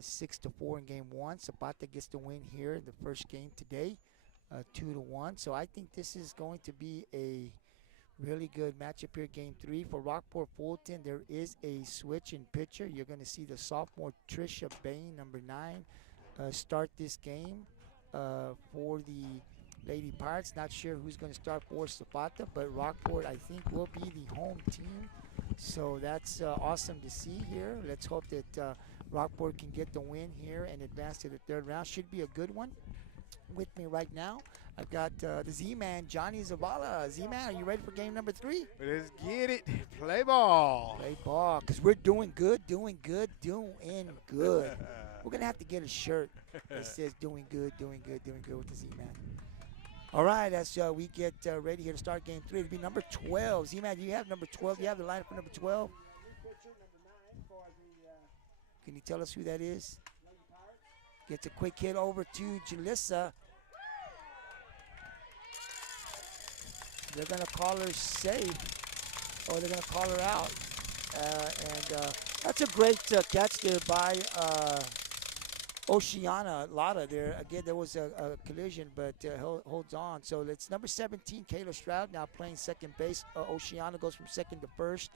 6-4 in game one. Zapata gets the win here in the first game today, 2-1. So I think this is going to be a really good matchup here, game three. For Rockport-Fulton, there is a switch in pitcher. You're going to see the sophomore Trisha Bain, number 9, start this game for the Lady Pirates. Not sure who's going to start for Zapata, but Rockport, I think, will be the home team. So that's awesome to see here. Let's hope that Rockport can get the win here and advance to the third round. Should be a good one. With me right now, I've got the Z-Man, Johnny Zavala. Z-Man, are you ready for game number 3? Let's get it. Play ball. Play ball, because we're doing good. We're going to have to get a shirt that says doing good with the Z-Man. All right, as we get ready here to start game 3, it'll be number 12. Z-Man, do you have number 12? Do you have the lineup for number 12? Can you tell us who that is? Gets a quick hit over to Jalissa. They're going to call her safe, or they're going to call her out. That's a great catch there by Oceana Lotta there. Again, there was a collision, but holds on. So it's number 17, Kayla Stroud, now playing second base. Oceana goes from second to first.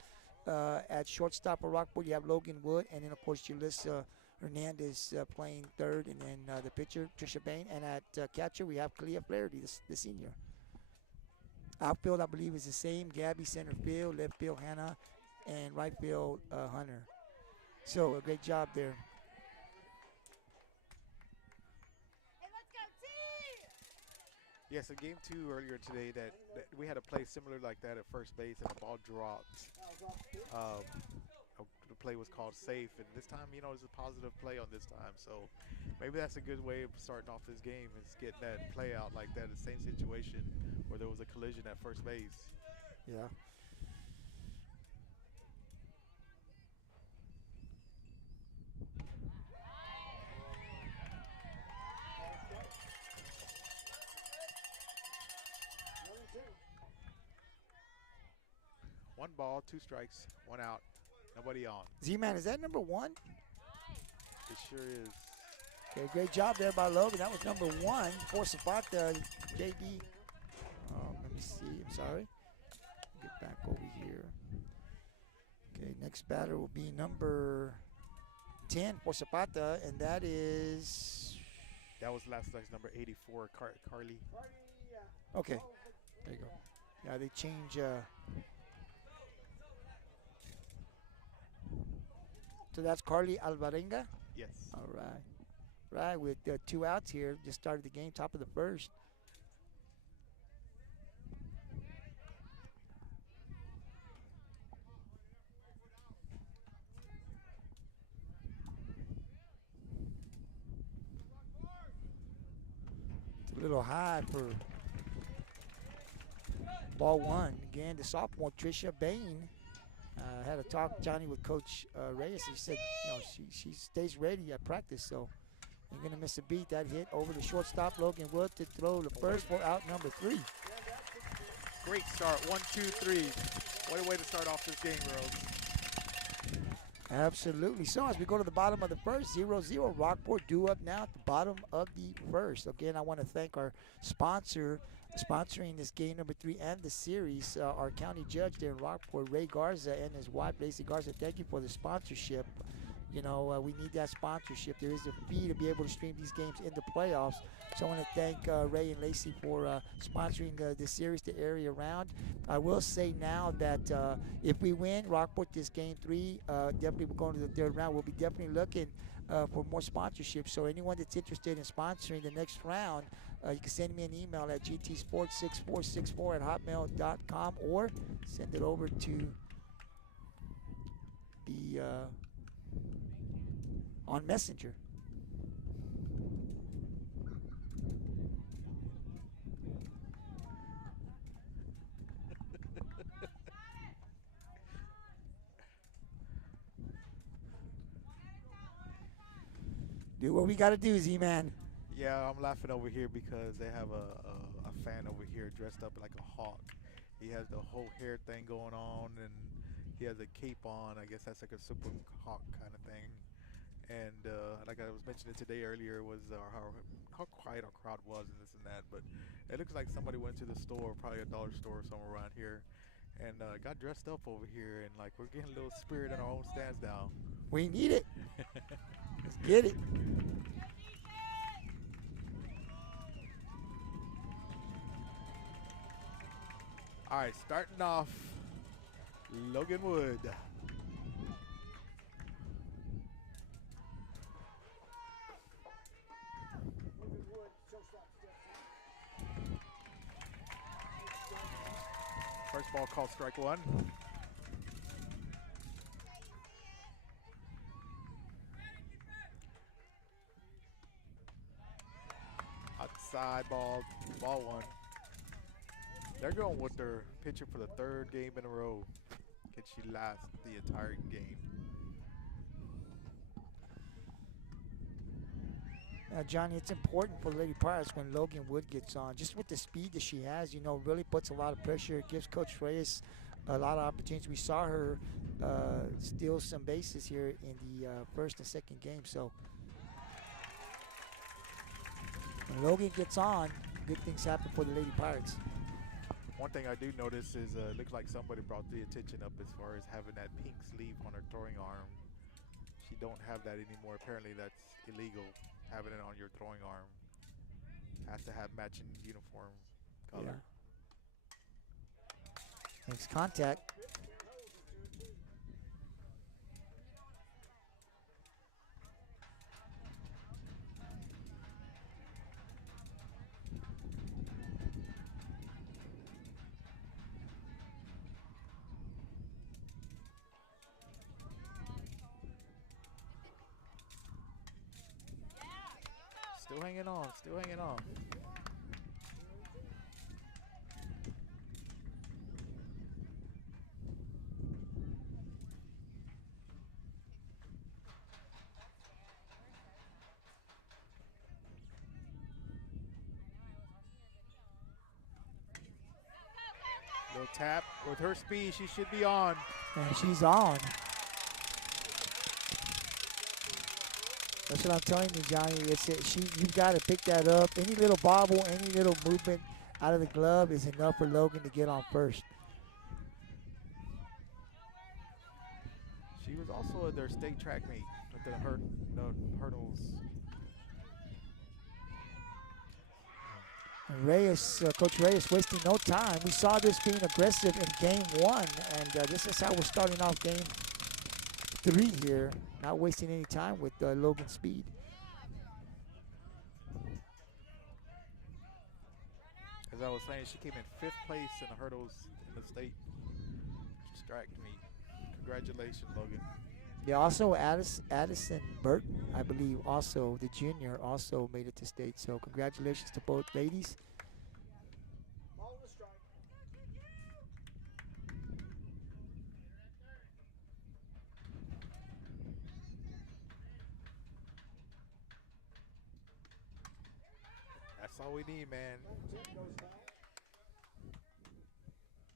At shortstop for Rockport, you have Logan Wood, and then, of course, Jalissa Hernandez playing third, and then the pitcher, Trisha Bain. And at catcher, we have Kalia Flaherty, the senior. Outfield, I believe, is the same. Gabby center field, left field Hannah, and right field Hunter. So a great job there. Yes, in game 2 earlier today that we had a play similar like that at first base, and the ball dropped. The play was called safe, and this time, it's a positive play on this time. So maybe that's a good way of starting off this game, is getting that play out like that, the same situation where there was a collision at first base. Yeah. One ball, 2 strikes, 1 out, nobody on. Z-Man, is that number 1? It sure is. Okay, great job there by Logan. That was number 1 for Sapata. JD. Let me see. I'm sorry. Get back over here. Okay, next batter will be number 10 for Zapata, and that is... That was last night's number 84, Carly. Okay, there you go. Yeah, they change... So that's Carly Alvarenga? Yes. All right. Right, with 2 outs here. Just started the game, top of the first. It's a little high for ball 1. Again, the sophomore, Trisha Bain. Had a talk, Johnny, with Coach Reyes. He said, she stays ready at practice, so you're going to miss a beat. That hit over the shortstop, Logan Wood, to throw the first for out number 3. Great start, 1, 2, 3. What a way to start off this game, Rose. Absolutely. So as we go to the bottom of the first, 0-0. Rockport due up now at the bottom of the first. Again, I want to thank our sponsor, sponsoring this game number 3 and the series, our county judge there in Rockport, Ray Garza, and his wife, Lacey Garza. Thank you for the sponsorship. We need that sponsorship. There is a fee to be able to stream these games in the playoffs. So I want to thank Ray and Lacey for sponsoring the series, the area around. I will say now that if we win Rockport this game 3, definitely we're going to the third round. We'll be definitely looking for more sponsorship. So anyone that's interested in sponsoring the next round, you can send me an email at gtsports6464@hotmail.com or send it over to the on Messenger. Do what we got to do, Z-Man. Yeah, I'm laughing over here because they have a fan over here dressed up like a hawk. He has the whole hair thing going on, and he has a cape on. I guess that's like a super hawk kind of thing. And like I was mentioning today earlier, was how quiet our crowd was and this and that. But it looks like somebody went to the store, probably a dollar store somewhere around here, and got dressed up over here, and like we're getting a little spirit in our own stands now. We need it. Let's get it. All right, starting off, Logan Wood. First ball called strike one. Outside ball, ball one. They're going with their pitcher for the third game in a row. Can she last the entire game? Johnny, it's important for Lady Pirates when Logan Wood gets on. Just with the speed that she has, really puts a lot of pressure. It gives Coach Reyes a lot of opportunities. We saw her steal some bases here in the first and second game. So when Logan gets on, good things happen for the Lady Pirates. One thing I do notice is it looks like somebody brought the attention up as far as having that pink sleeve on her throwing arm. She don't have that anymore. Apparently that's illegal, having it on your throwing arm. Has to have matching uniform color. Yeah. Makes contact. Still hanging on, still hanging on. Little tap. With her speed, she should be on. And she's on. That's what I'm telling you, Johnny. You've got to pick that up. Any little bobble, any little movement out of the glove is enough for Logan to get on first. She was also at their state track meet with the hurdles. And Reyes, Coach Reyes wasting no time. We saw this being aggressive in game one, and this is how we're starting off game 3 here. Not wasting any time with Logan's speed. As I was saying, she came in 5th place in the hurdles in the state track meet. Congratulations, Logan. Yeah, also Addison Burton, I believe, also the junior, also made it to state. So congratulations to both ladies. That's all we need, man.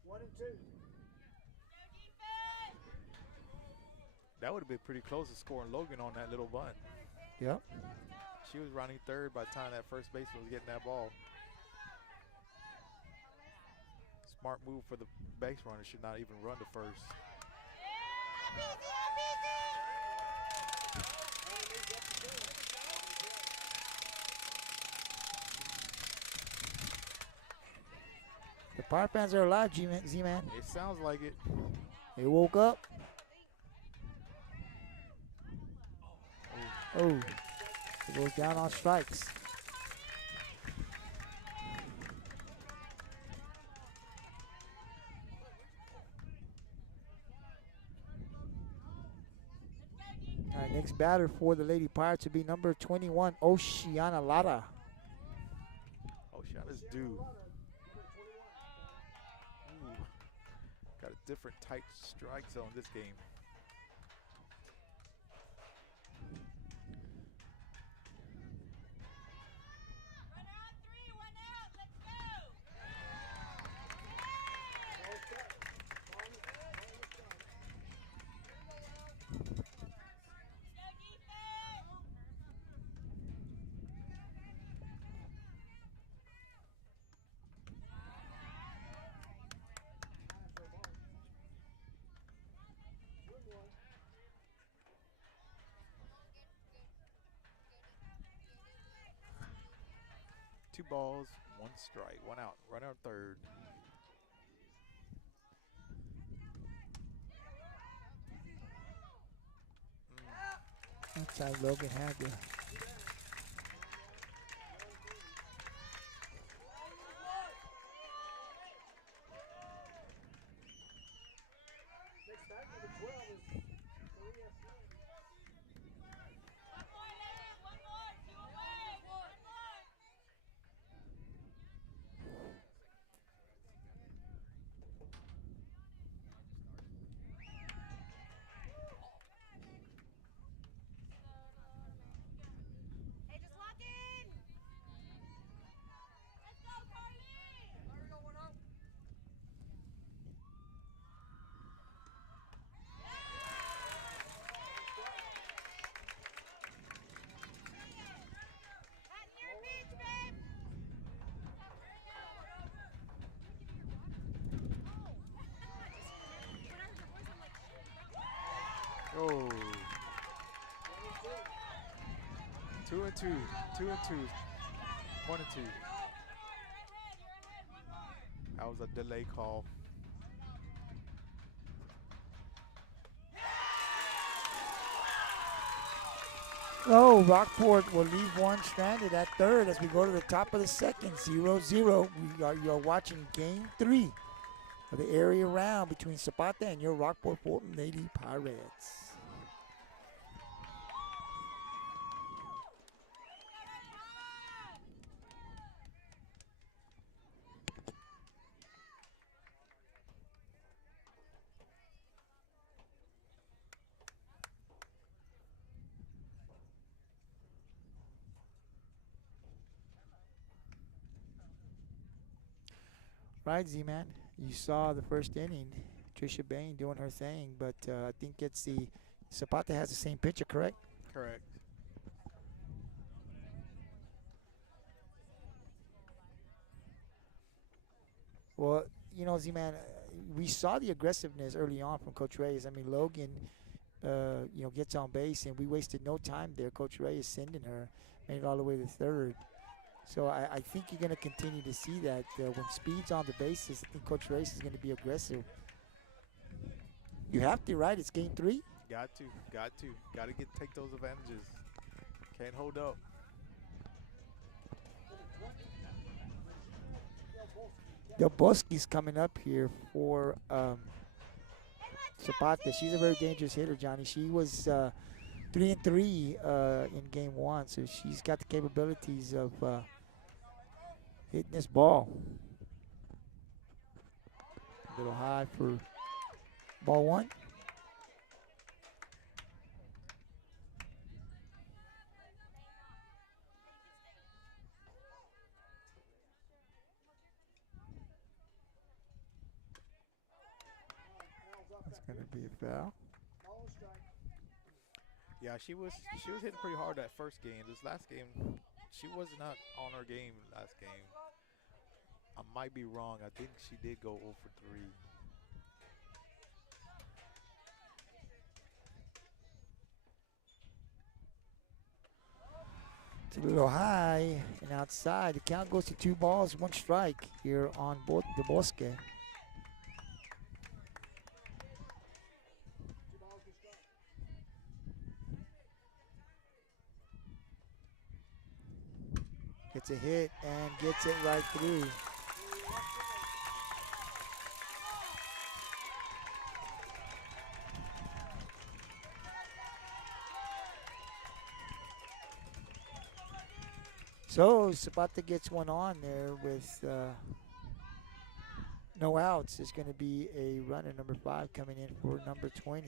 1 and 2. That would have been pretty close to scoring Logan on that little bunt. Yep. She was running third by the time that first baseman was getting that ball. Smart move for the base runner. Should not even run to first. The Pirate fans are alive, Z-Man. It sounds like it. They woke up. Oh, it goes down on strikes. All right, next batter for the Lady Pirates would be number 21, Oceana Lara. Oceana's due. Ooh. Got a different tight strike zone this game. 2 balls, 1 strike, 1 out. Runner on third. Outside Logan had the Oh. 2 and 2. 2 and 2. 1 and 2. That was a delay call. Oh, Rockport will leave one stranded at third as we go to the top of the second. 0-0. You are watching game 3 of the area round between Zapata and your Rockport-Fulton Lady Pirates. Right, Z-Man. You saw the first inning. Trisha Bain doing her thing, but I think it's the Zapata has the same pitcher, correct? Correct. Well, you know, Z-Man, we saw the aggressiveness early on from Coach Reyes. I mean, Logan, gets on base, and we wasted no time there. Coach Reyes sending her, made it all the way to third. So I think you're going to continue to see that when speed's on the bases. I think Coach Reyes is going to be aggressive. You have to, right? It's game 3. Got to. Got to take those advantages. Can't hold up. Del Bosque's coming up here for Zapata. She's a very dangerous hitter, Johnny. She was 3-3 in game 1, so she's got the capabilities of hitting this ball. A little high for ball 1. That's going to be a foul. Yeah, she was hitting pretty hard that first game. This last game, she was not on her game last game. I might be wrong. I think she did go 0 for 3. It's a little high and outside. The count goes to 2 balls, 1 strike here on both the Bosque. Gets a hit and gets it right through. So Zapata gets one on there with no outs. There's going to be a runner, number 5, coming in for number 20.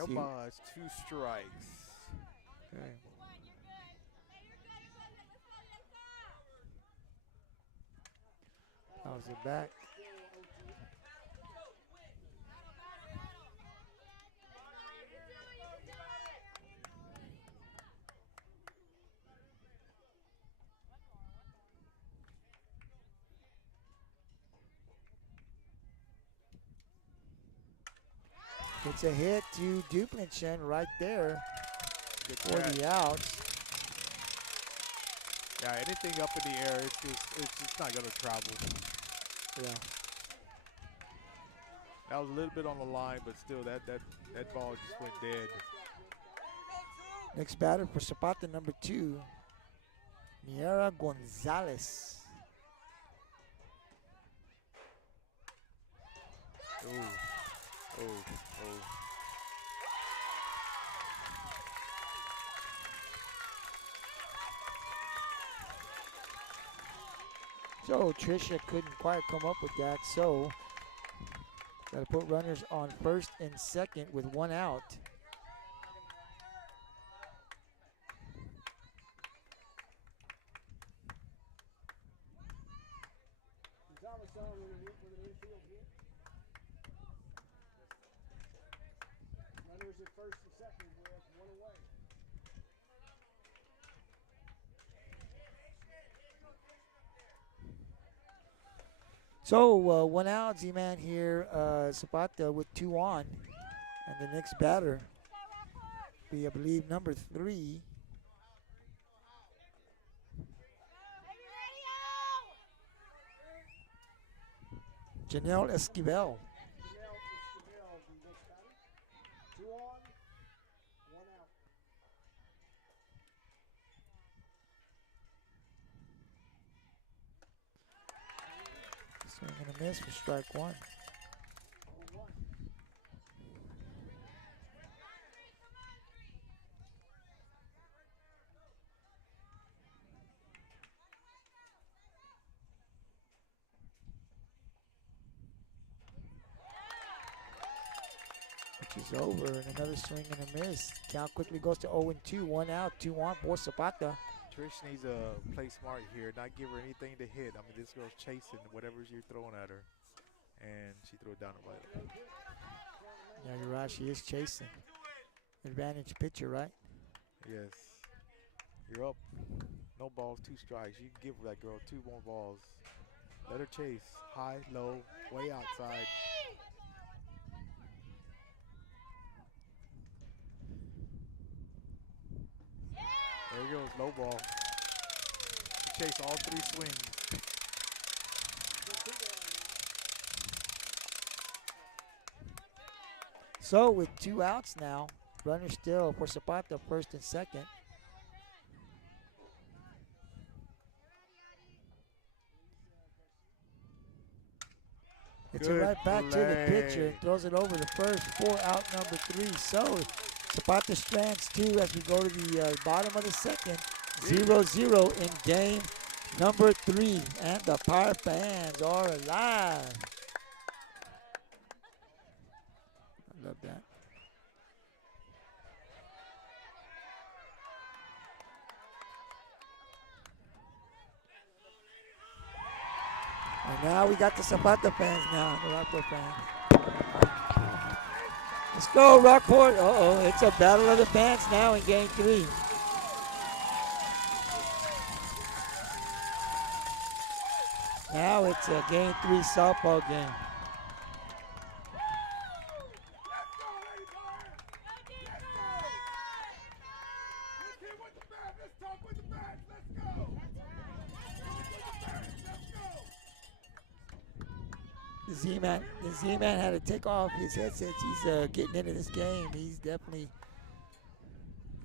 No See, balls, 2 strikes. okay. How's it back? It's a hit to Duplinchen right there Good for catch. the outs. Yeah, anything up in the air, it's just not gonna travel. Yeah. That was a little bit on the line, but still, that ball just went dead. Next batter for Zapata, number 2, Miera Gonzalez. Oh, oh. So Tricia couldn't quite come up with that. So got to put runners on first and second with 1 out. So 1 out, Z-Man here. Zapata with 2 on. And the next batter be, I believe, number 3. Janelle Esquivel. Swing and a miss for strike 1. Which is over, and another swing and a miss. Count quickly goes to 0-2. 1 out, 2 on for Zapata. Trish needs to play smart here, not give her anything to hit. I mean, this girl's chasing whatever you're throwing at her, and she threw it down the right. Yeah, you're right. She is chasing. Advantage pitcher, right? Yes. You're up. No balls, 2 strikes. You can give that girl 2 more balls. Let her chase. High, low, way outside. There he goes, low ball. She chased all 3 swings. So with 2 outs now, runner still for Zapata, first and second. It's a Good right back to the pitcher play. and throws it over the first, 4 out, number 3. So Zapata strands 2 as we go to the bottom of the second. 0-0 in game number 3, and the Power fans are alive. I love that. And now we got the Zapata fans now, the Rockport fans. Let's go, Rockport. Uh-oh, it's a battle of the fans now in game 3. Now it's a game 3 softball game. The Z-Man had to take off his headsets. He's getting into this game. He's definitely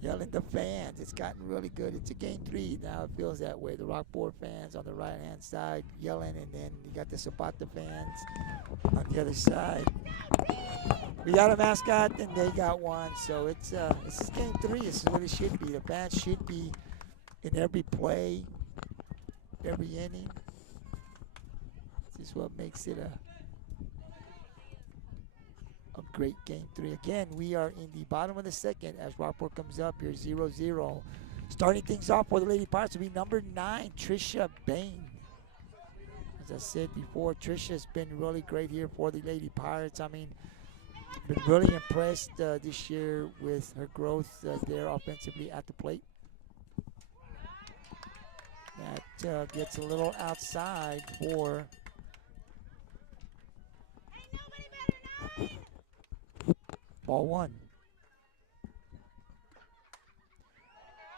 yelling the fans. It's gotten really good. It's a game 3 now. It feels that way. The Rockport fans on the right-hand side yelling, and then you got the Zapata fans on the other side. We got a mascot, and they got one. So it's this is game 3. This is what it should be. The fans should be in every play, every inning. This is what makes it a a great game 3. Again, we are in the bottom of the second as Rockport comes up here 0-0. Starting things off for the Lady Pirates will be number 9, Trisha Bain. As I said before, Trisha's been really great here for the Lady Pirates. I mean, been really impressed this year with her growth there offensively at the plate. That gets a little outside for ball 1.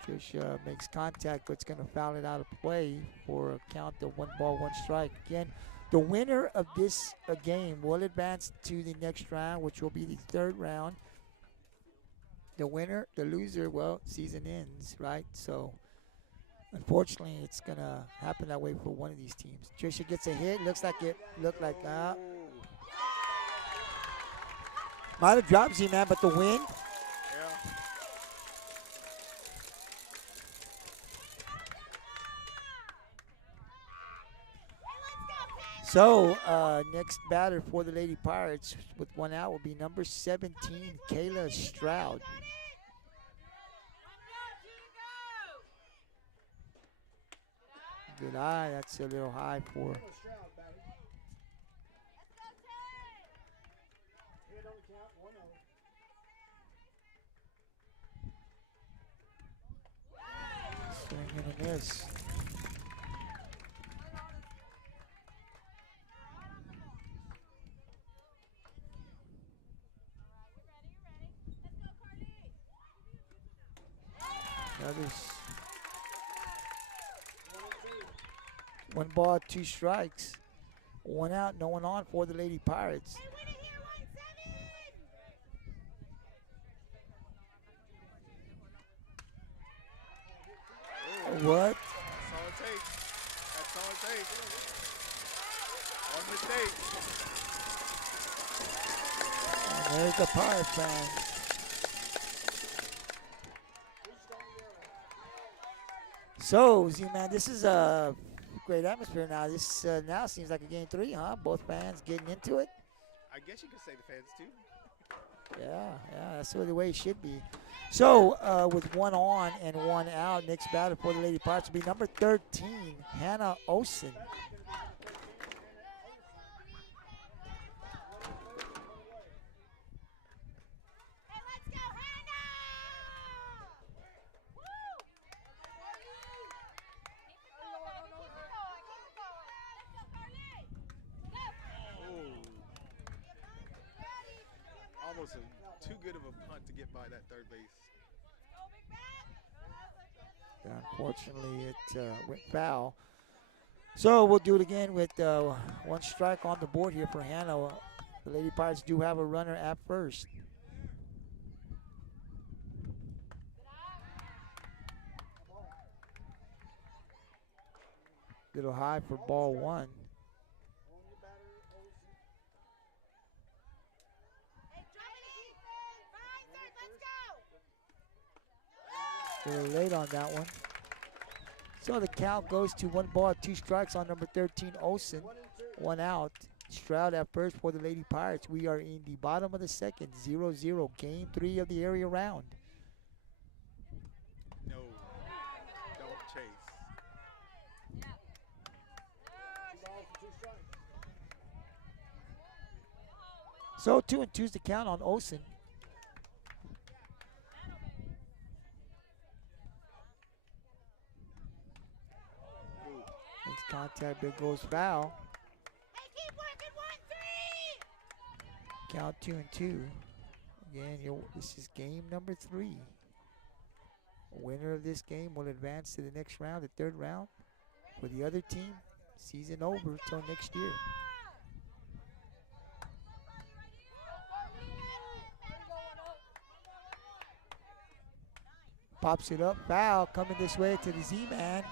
Trish makes contact, but it's going to foul it out of play for a count of 1 ball, 1 strike. Again, the winner of this game will advance to the next round, which will be the 3rd round. The winner, the loser, well, season ends, right? So, unfortunately, it's going to happen that way for one of these teams. Trisha gets a hit. Looks like might have dropped Z-Man, but the win. So, next batter for the Lady Pirates with 1 out will be number 17, Kayla Stroud. Good eye. That's a little high for. Swing and a miss. Another 1 ball, 2 strikes. 1 out, no one on for the Lady Pirates. What? That's all it takes. That's all it takes. One mistake. And there's the Pirate fan. So, Z-Man, this is a great atmosphere now. This now seems like a game 3, huh? Both fans getting into it. I guess you could say the fans too. Yeah, that's the way it should be. So, with 1 on and 1 out, next batter for the Lady Pirates will be number 13, Hannah Olsen. Almost too good of a punt to get by that 3rd base. Unfortunately, it went foul. So we'll do it again with 1 strike on the board here for Hannah. The Lady Pirates do have a runner at first. Little high for ball 1. A little late on that one. So the count goes to 1 ball, 2 strikes on number 13, Olsen. 1 out. Stroud at first for the Lady Pirates. We are in the bottom of the second, 0-0, game 3 of the area round. No, don't chase. So 2-2's the count on Olsen. Makes contact, but goes foul. Count 2-2. Again, this is game number 3. Winner of this game will advance to the next round, the 3rd round. For the other team, season over till next year. Pops it up, foul coming this way to the Z-Man.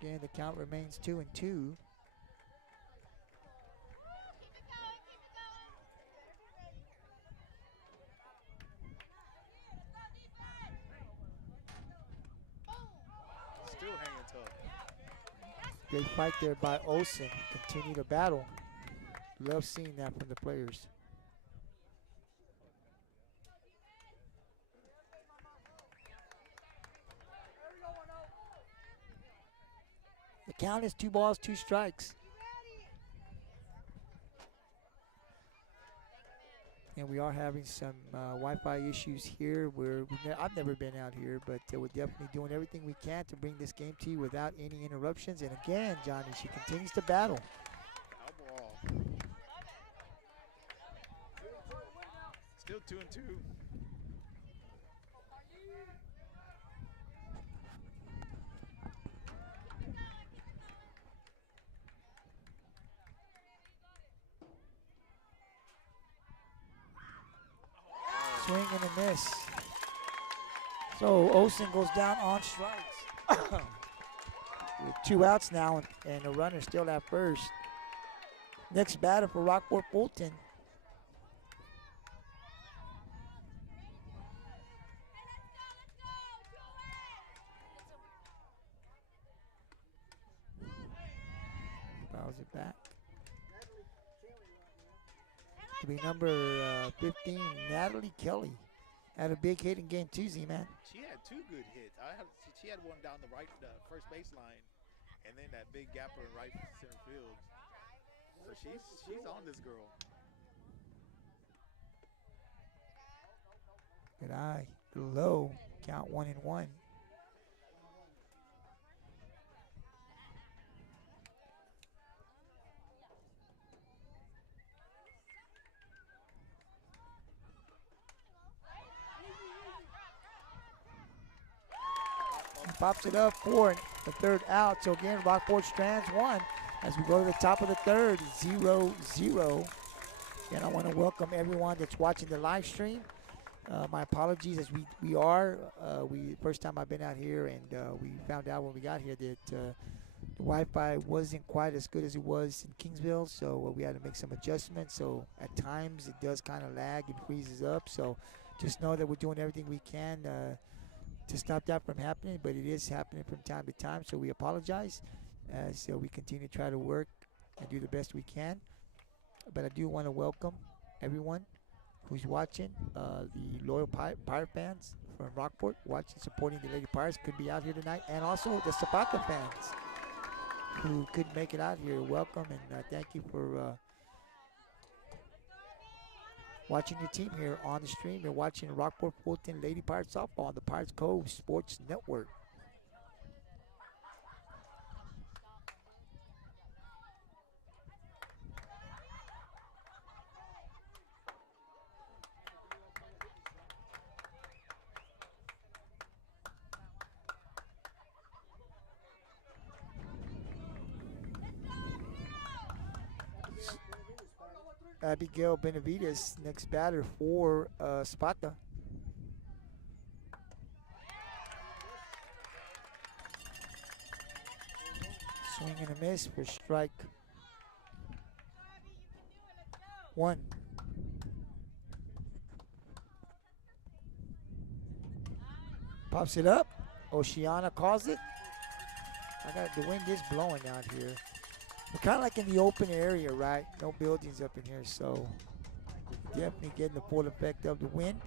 Again, the count remains 2-2. hanging tough. Great fight there by Olsen. Continue to battle. Love seeing that from the players. The count is 2 balls, 2 strikes. And we are having some Wi-Fi issues here. I've never been out here, but we're definitely doing everything we can to bring this game to you without any interruptions. And again, Johnny, she continues to battle. Foul ball. Still 2-2. Swing and a miss. So Olsen goes down on strikes. With 2 outs now and a runner still at first. Next batter for Rockport-Fulton. Fouls it back. To be number 15, Natalie Kelly. Had a big hit in game 2, Z-Man. She had 2 good hits. She had one down the right first baseline, and then that big gapper in right center field. So she's on this girl. Good eye. Low. Count 1-1. Pops it up for the 3rd out. So again, Rockport strands 1 as we go to the top of the 3rd, 0-0. And I want to welcome everyone that's watching the live stream. My apologies, as first time I've been out here, and we found out when we got here that the Wi-Fi wasn't quite as good as it was in Kingsville, so we had to make some adjustments. So at times it does kind of lag and freezes up. So just know that we're doing everything we can to stop that from happening, but it is happening from time to time, so we apologize. So we continue to try to work and do the best we can. But I do want to welcome everyone who's watching, the loyal Pirate fans from Rockport, watching, supporting the Lady Pirates, could be out here tonight, and also the Zapata fans who couldn't make it out here. Welcome, and thank you for watching your team here on the stream. You're watching Rockport-Fulton Lady Pirates Softball on the Pirates Cove Sports Network. Abigail Benavides, next batter for Sapata. Swing and a miss for strike 1. Pops it up. Oceana calls it. The wind is blowing out here. We're kind of like in the open area, right? No buildings up in here, so definitely getting the full effect of the wind.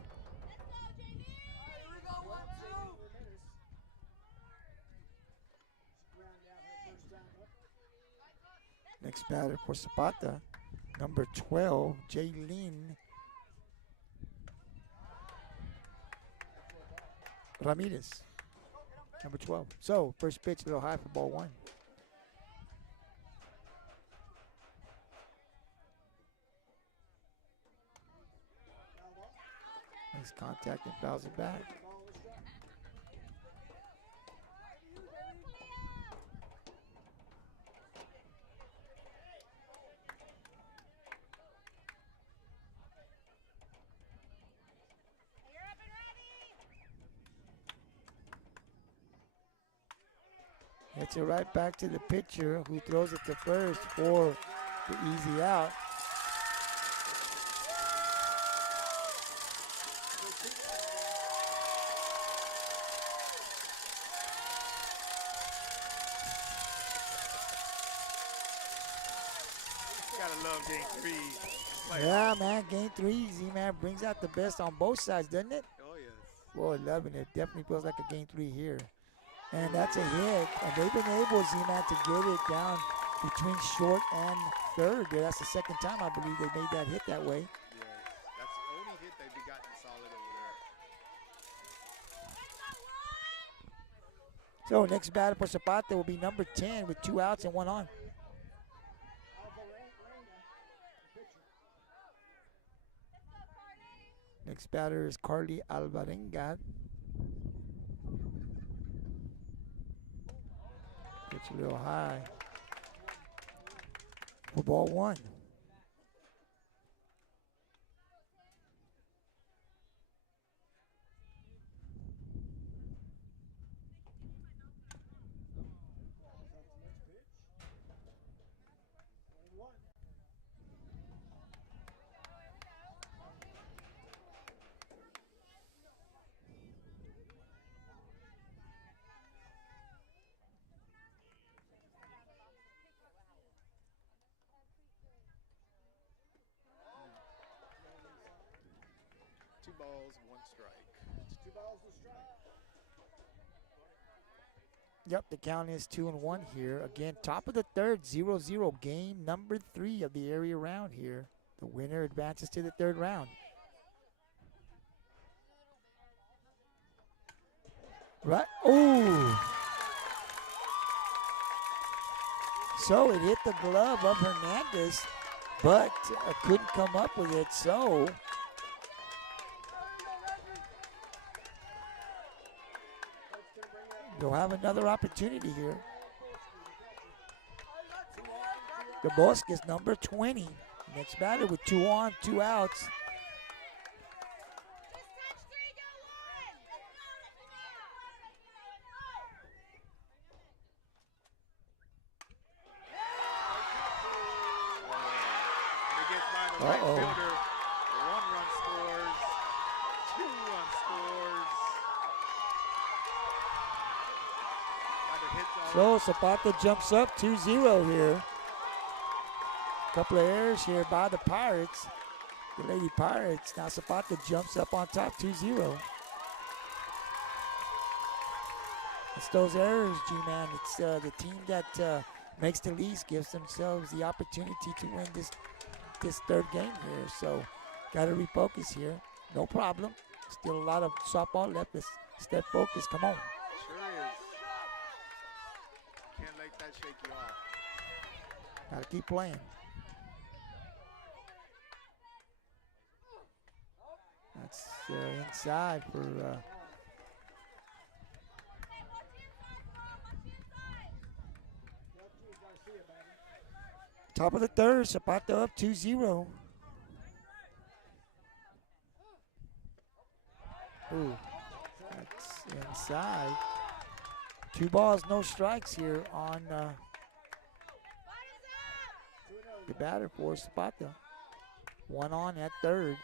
Next batter for Zapata, number 12, Jaylene Ramirez, number 12. So, first pitch, a little high for ball 1. Nice contact and fouls it back. Hits it right back to the pitcher, who throws it to first for the easy out. Gotta love game 3 Yeah, playoffs. man, game 3, Z-Man brings out the best on both sides, doesn't it? Oh, yes. Boy, loving it. Definitely feels like a game 3 here. And that's a Ooh. hit. And they've been able, Z-Man, to get it down between short and third there. That's the second time, I believe, they made that hit that way. Yes. That's the only hit they've gotten solid over there. So next batter for Zapata will be number 10 with 2 outs and 1 on. Next batter is Carly Alvarenga. Pitch a little high. For ball 1. Two balls, one strike. Yep, the count is 2-1 here. Again, top of the third, 0-0. Game number 3 of the area round here. The winner advances to the third round. Right. Oh. So it hit the glove of Hernandez, but couldn't come up with it. So they'll have another opportunity here. The Bosques, number 20. Next batter with 2 on, 2 outs. Right fielder, 1 run scores, 2 run scores. So Zapata jumps up 2-0 here. Couple of errors here by the Pirates. The Lady Pirates. Now Zapata jumps up on top 2-0. It's those errors, G-Man. It's the team that makes the least gives themselves the opportunity to win this third game here. So got to refocus here. No problem. Still a lot of softball left. Let's stay focused. Come on. Sure is. Can't let that shake you off. Got to keep playing. That's inside for top of the third. Zapata up 2-0. Ooh, that's inside. 2 balls, no strikes here on the batter for Zapata. 1 on at third.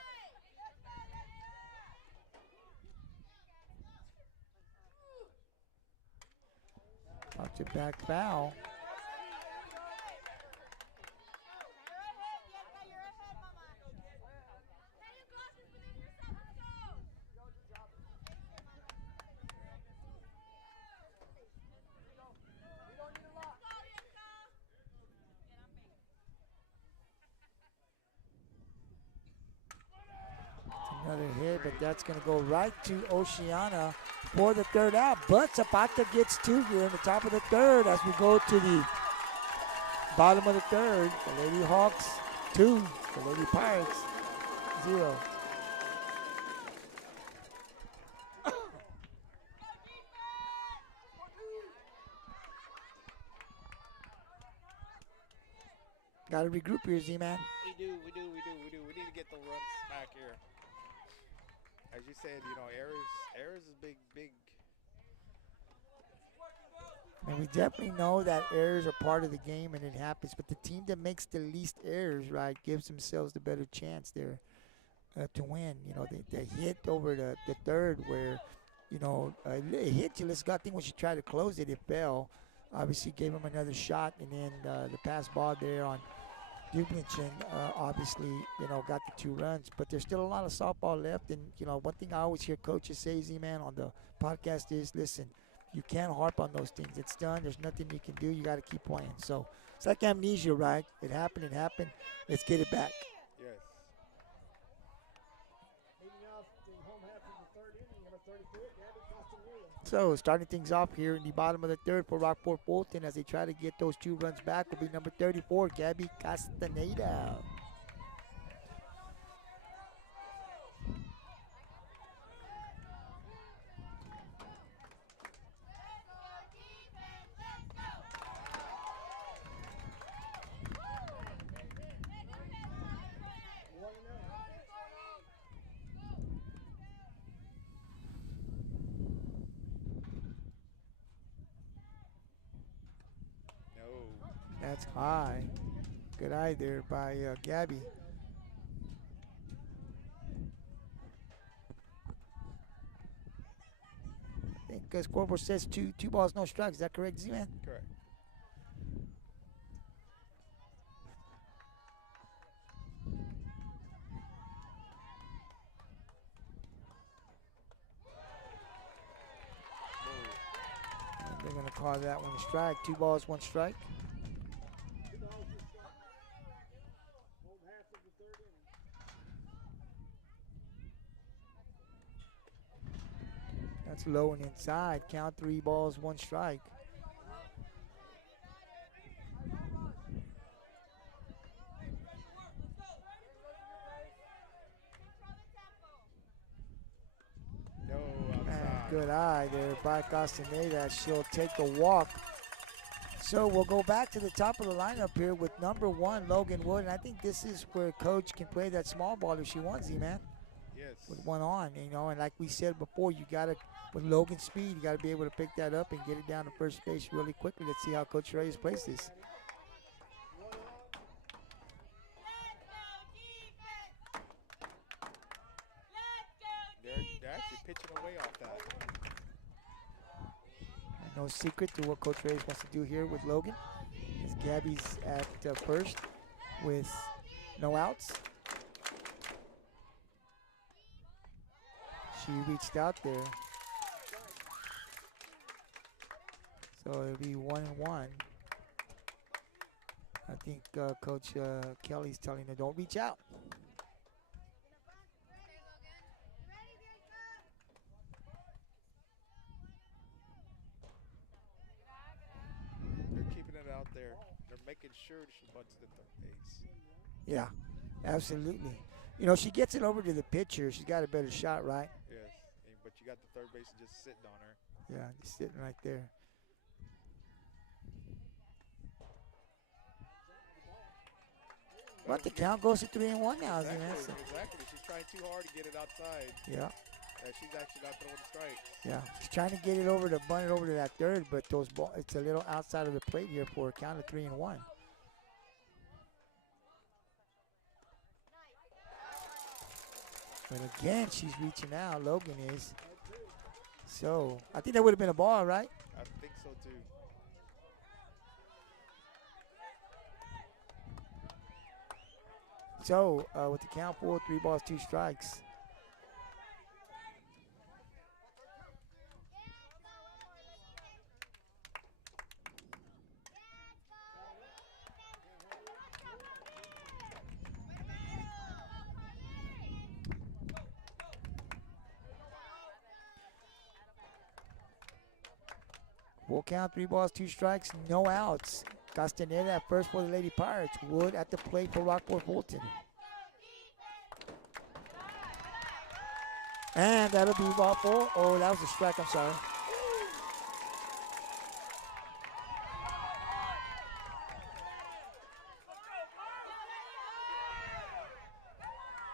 Pops it back foul. Another hit, but that's going to go right to Oceana for the third out. But Zapata gets 2 here in the top of the third as we go to the bottom of the third. The Lady Hawks 2, the Lady Pirates 0. Got to regroup here, Z-Man. We do. We need to get the runs back here. As you said, errors is big. And we definitely know that errors are part of the game and it happens. But the team that makes the least errors, right, gives themselves the better chance there to win. They hit over the third where, it hit Jalisco. I think when she tried to close it, it fell. Obviously gave him another shot. And then the pass ball there on Dubnichin, obviously, got the 2 runs, but there's still a lot of softball left. And, one thing I always hear coaches say, Z-Man, on the podcast is, listen, you can't harp on those things. It's done. There's nothing you can do. You got to keep playing. So it's like amnesia, right? It happened. It happened. Let's get it back. Yes. So starting things off here in the bottom of the third for Rockport-Fulton as they try to get those 2 runs back will be number 34, Gabby Castaneda. No. That's high. Good eye there by Gabby. I think scoreboard says two balls, no strikes. Is that correct, Z-Man? Correct. And they're going to call that one a strike. 2 balls, 1 strike. That's low and inside. Count 3 balls, 1 strike. No, And outside. good eye there by Castaneda. She'll take the walk. So we'll go back to the top of the lineup here with number 1, Logan Wood. And I think this is where Coach can play that small ball if she wants, Z-Man. Yes. With 1 on, and like we said before, you got to, with Logan's speed, you got to be able to pick that up and get it down to first base really quickly. Let's see how Coach Reyes plays this. They're actually pitching away off that. No secret to what Coach Reyes wants to do here with Logan. As Gabby's at first with no outs. She reached out there. So it'll be 1-1. I think Coach Kelly's telling her, don't reach out. They're keeping it out there. They're making sure she bunts the third base. Yeah, absolutely. She gets it over to the pitcher. She's got a better shot, right? Yes. But you got the third base just sitting on her. Yeah, just sitting right there. But the count goes to 3-1 now, Exactly, man. exactly. She's trying too hard to get it outside. Yeah. She's actually not throwing strikes. Yeah, she's trying to get it over to bunt it over to that third, but it's a little outside of the plate here for a count of 3-1. But again, she's reaching out. Logan is. So I think that would have been a ball, right? I think so too. So with the count full, 3 balls, 2 strikes. Full count, 3 balls, 2 strikes, no outs. Castaneda at first for the Lady Pirates. Wood at the plate for Rockport-Fulton. And that'll be ball 4. Oh, that was a strike, I'm sorry.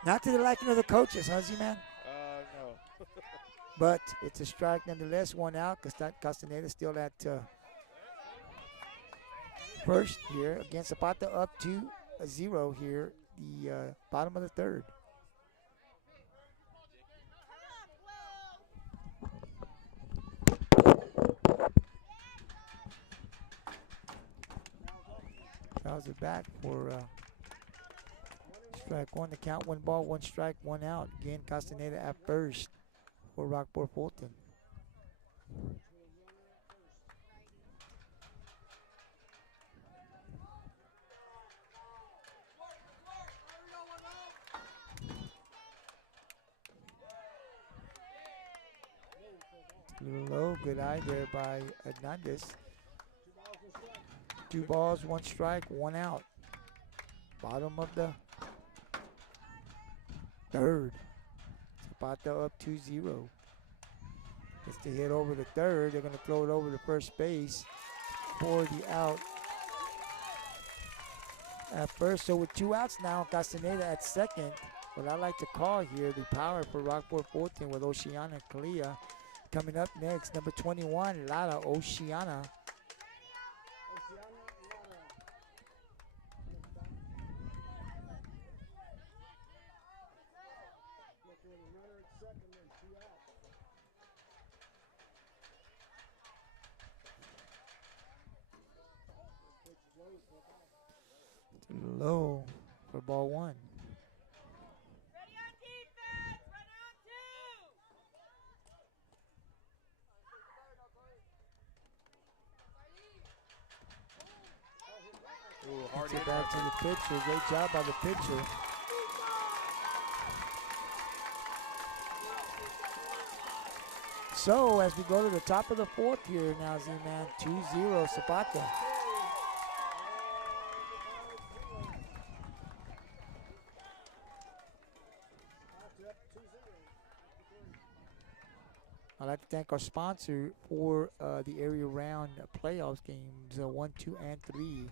Not to the liking of the coaches, huh, Z-Man? No. But it's a strike nonetheless. 1 out. Castaneda still at first here against Zapata, up 2-0 here, the bottom of the third. Fouls it back for Strike one, the count, 1 ball, 1 strike, 1 out. Again, Castaneda at first for Rockport-Fulton. A little low, good eye there by Hernandez. 2 balls, 1 strike, 1 out. Bottom of the third. Zapata up 2-0. Gets the hit over the third. They're going to throw it over to first base for the out at first. So with 2 outs now, Castaneda at second. What I like to call here the power for Rockport-Fulton with Oceana Kalia. Coming up next, number 21, Lara Oceana. Low for ball 1. Ooh, hard Gets hit it back to the pitcher. Great job by the pitcher. So as we go to the top of the fourth here now, Z-Man, 2-0 Zapata. I'd like to thank our sponsor for the area round playoffs games 1, 2, and 3.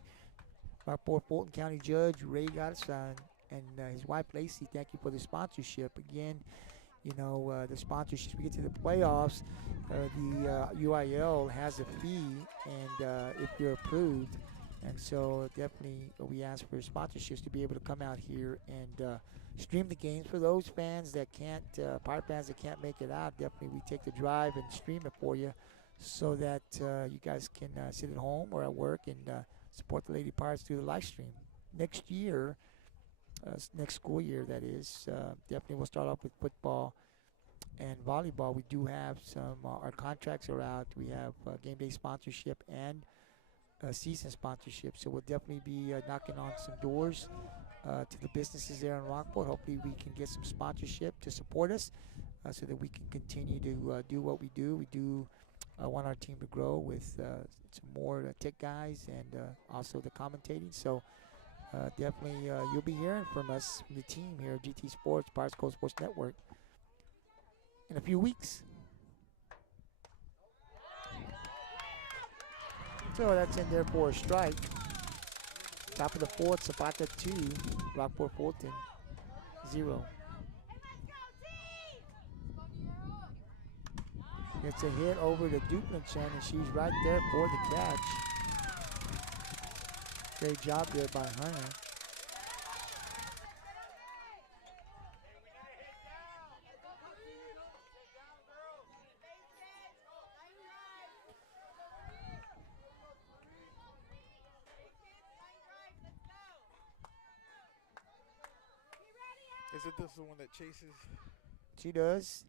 Rockport-Fulton County Judge Ray Garza and his wife Lacey, thank you for the sponsorship. Again, you know, the sponsorships, we get to the playoffs, the UIL has a fee, and if you're approved. And so definitely we ask for sponsorships to be able to come out here and stream the games. For those fans that can't, Pirate fans that can't make it out, definitely we take the drive and stream it for you so that you guys can sit at home or at work and support the Lady Pirates through the live stream. Next year, next school year that is, definitely we'll start off with football and volleyball. We do have some, our contracts are out. We have game day sponsorship and season sponsorship. So we'll definitely be knocking on some doors to the businesses there in Rockport. Hopefully we can get some sponsorship to support us so that we can continue to do what we do. We do want our team to grow with some more tech guys and also the commentating. So definitely you'll be hearing from us, from the team here at GT Sports, Pirates Coast Sports Network, in a few weeks. So that's in there for a strike. Top of the fourth, Zapata 2, Rockport-Fulton 0. Gets a hit over to Duplichan, and she's right there for the catch. Great job there by Hunter. Isn't this the one that chases? She does.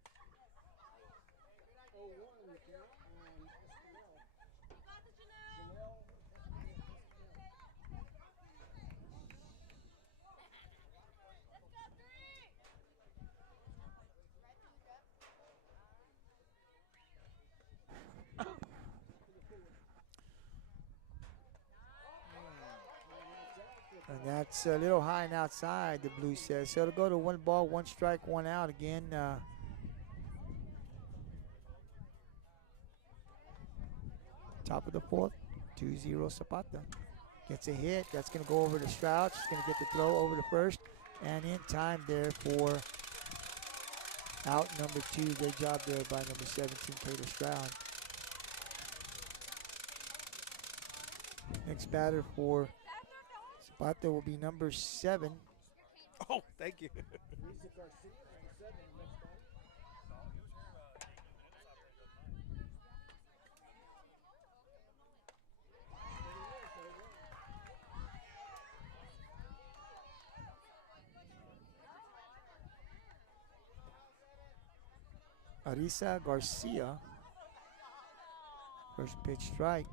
And that's a little high and outside, the blue says. So it'll go to 1 ball, 1 strike, 1 out again. Top of the fourth, 2-0 Zapata. Gets a hit. That's going to go over to Stroud. She's going to get the throw over to first. And in time there for out number 2. Great job there by number 17, Taylor Stroud. Next batter for Zapata will be number 7. Oh, thank you. Arisa Garcia. First pitch strike.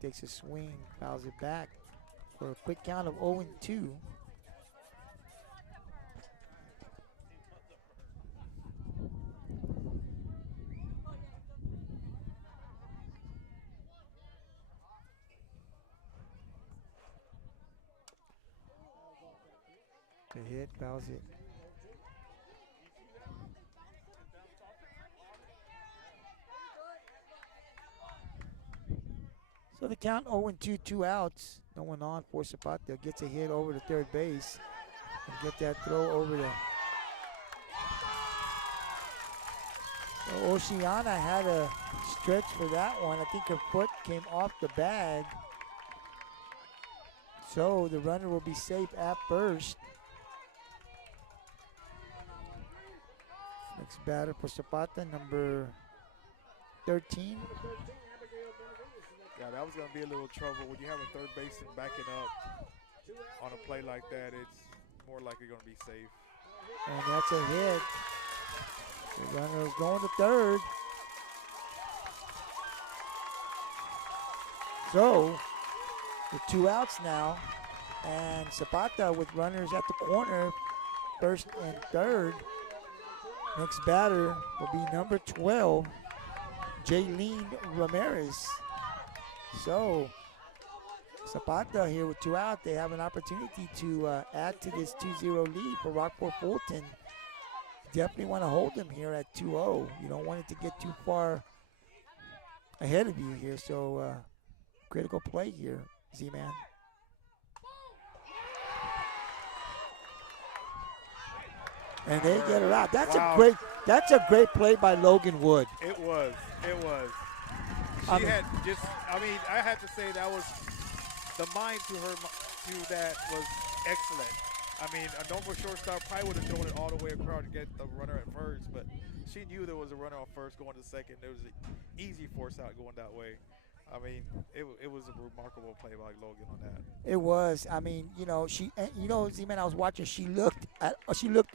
Takes a swing, fouls it back for a quick count of 0-2. The hit, fouls it. So the count 0-2, 2 outs. No one on for Zapata. Gets a hit over to third base and get that throw over to. So Oceana had a stretch for that one. I think her foot came off the bag. So the runner will be safe at first. Next batter for Zapata, number 13. Yeah, that was going to be a little trouble. When you have a third baseman backing up on a play like that, it's more likely going to be safe. And that's a hit. The runner is going to third. So, with 2 outs now, and Zapata with runners at the corner, first and third. Next batter will be number 12, Jaylene Ramirez. So, Zapata here with 2 out. They have an opportunity to add to this 2-0 lead for Rockport-Fulton. Definitely want to hold them here at 2-0. You don't want it to get too far ahead of you here. So, critical play here, Z-Man. And they get it out. That's a great play by Logan Wood. It was. I had to say that was the mind to that was excellent. I mean, a normal shortstop probably would have thrown it all the way across to get the runner at first, but she knew there was a runner on first going to second. There was an easy force out going that way. I mean, it was a remarkable play by Logan on that. It was. I mean, Z-Man, I was watching. She looked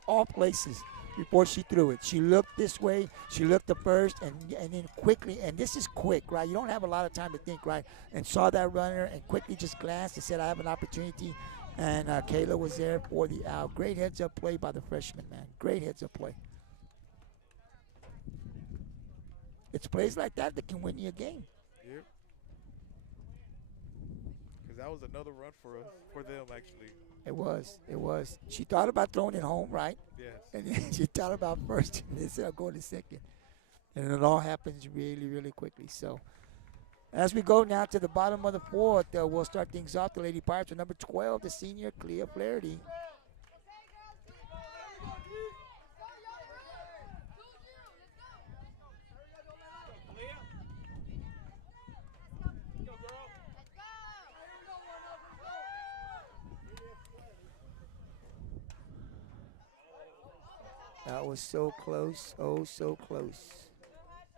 all places before she threw it. She looked this way. She looked at first, and then quickly. And this is quick, right? You don't have a lot of time to think, right? And saw that runner and quickly just glanced and said, "I have an opportunity." And Kayla was there for the out. Great heads-up play by the freshman, man. Great heads-up play. It's plays like that that can win you a game. Yep. That was another run for them, actually. It was. She thought about throwing it home, right? Yes. And then she thought about first instead of going to second. And it all happens really, really quickly. So as we go now to the bottom of the fourth, we'll start things off. The Lady Pirates with number 12, the senior, Clea Flaherty. That was so close, oh so close.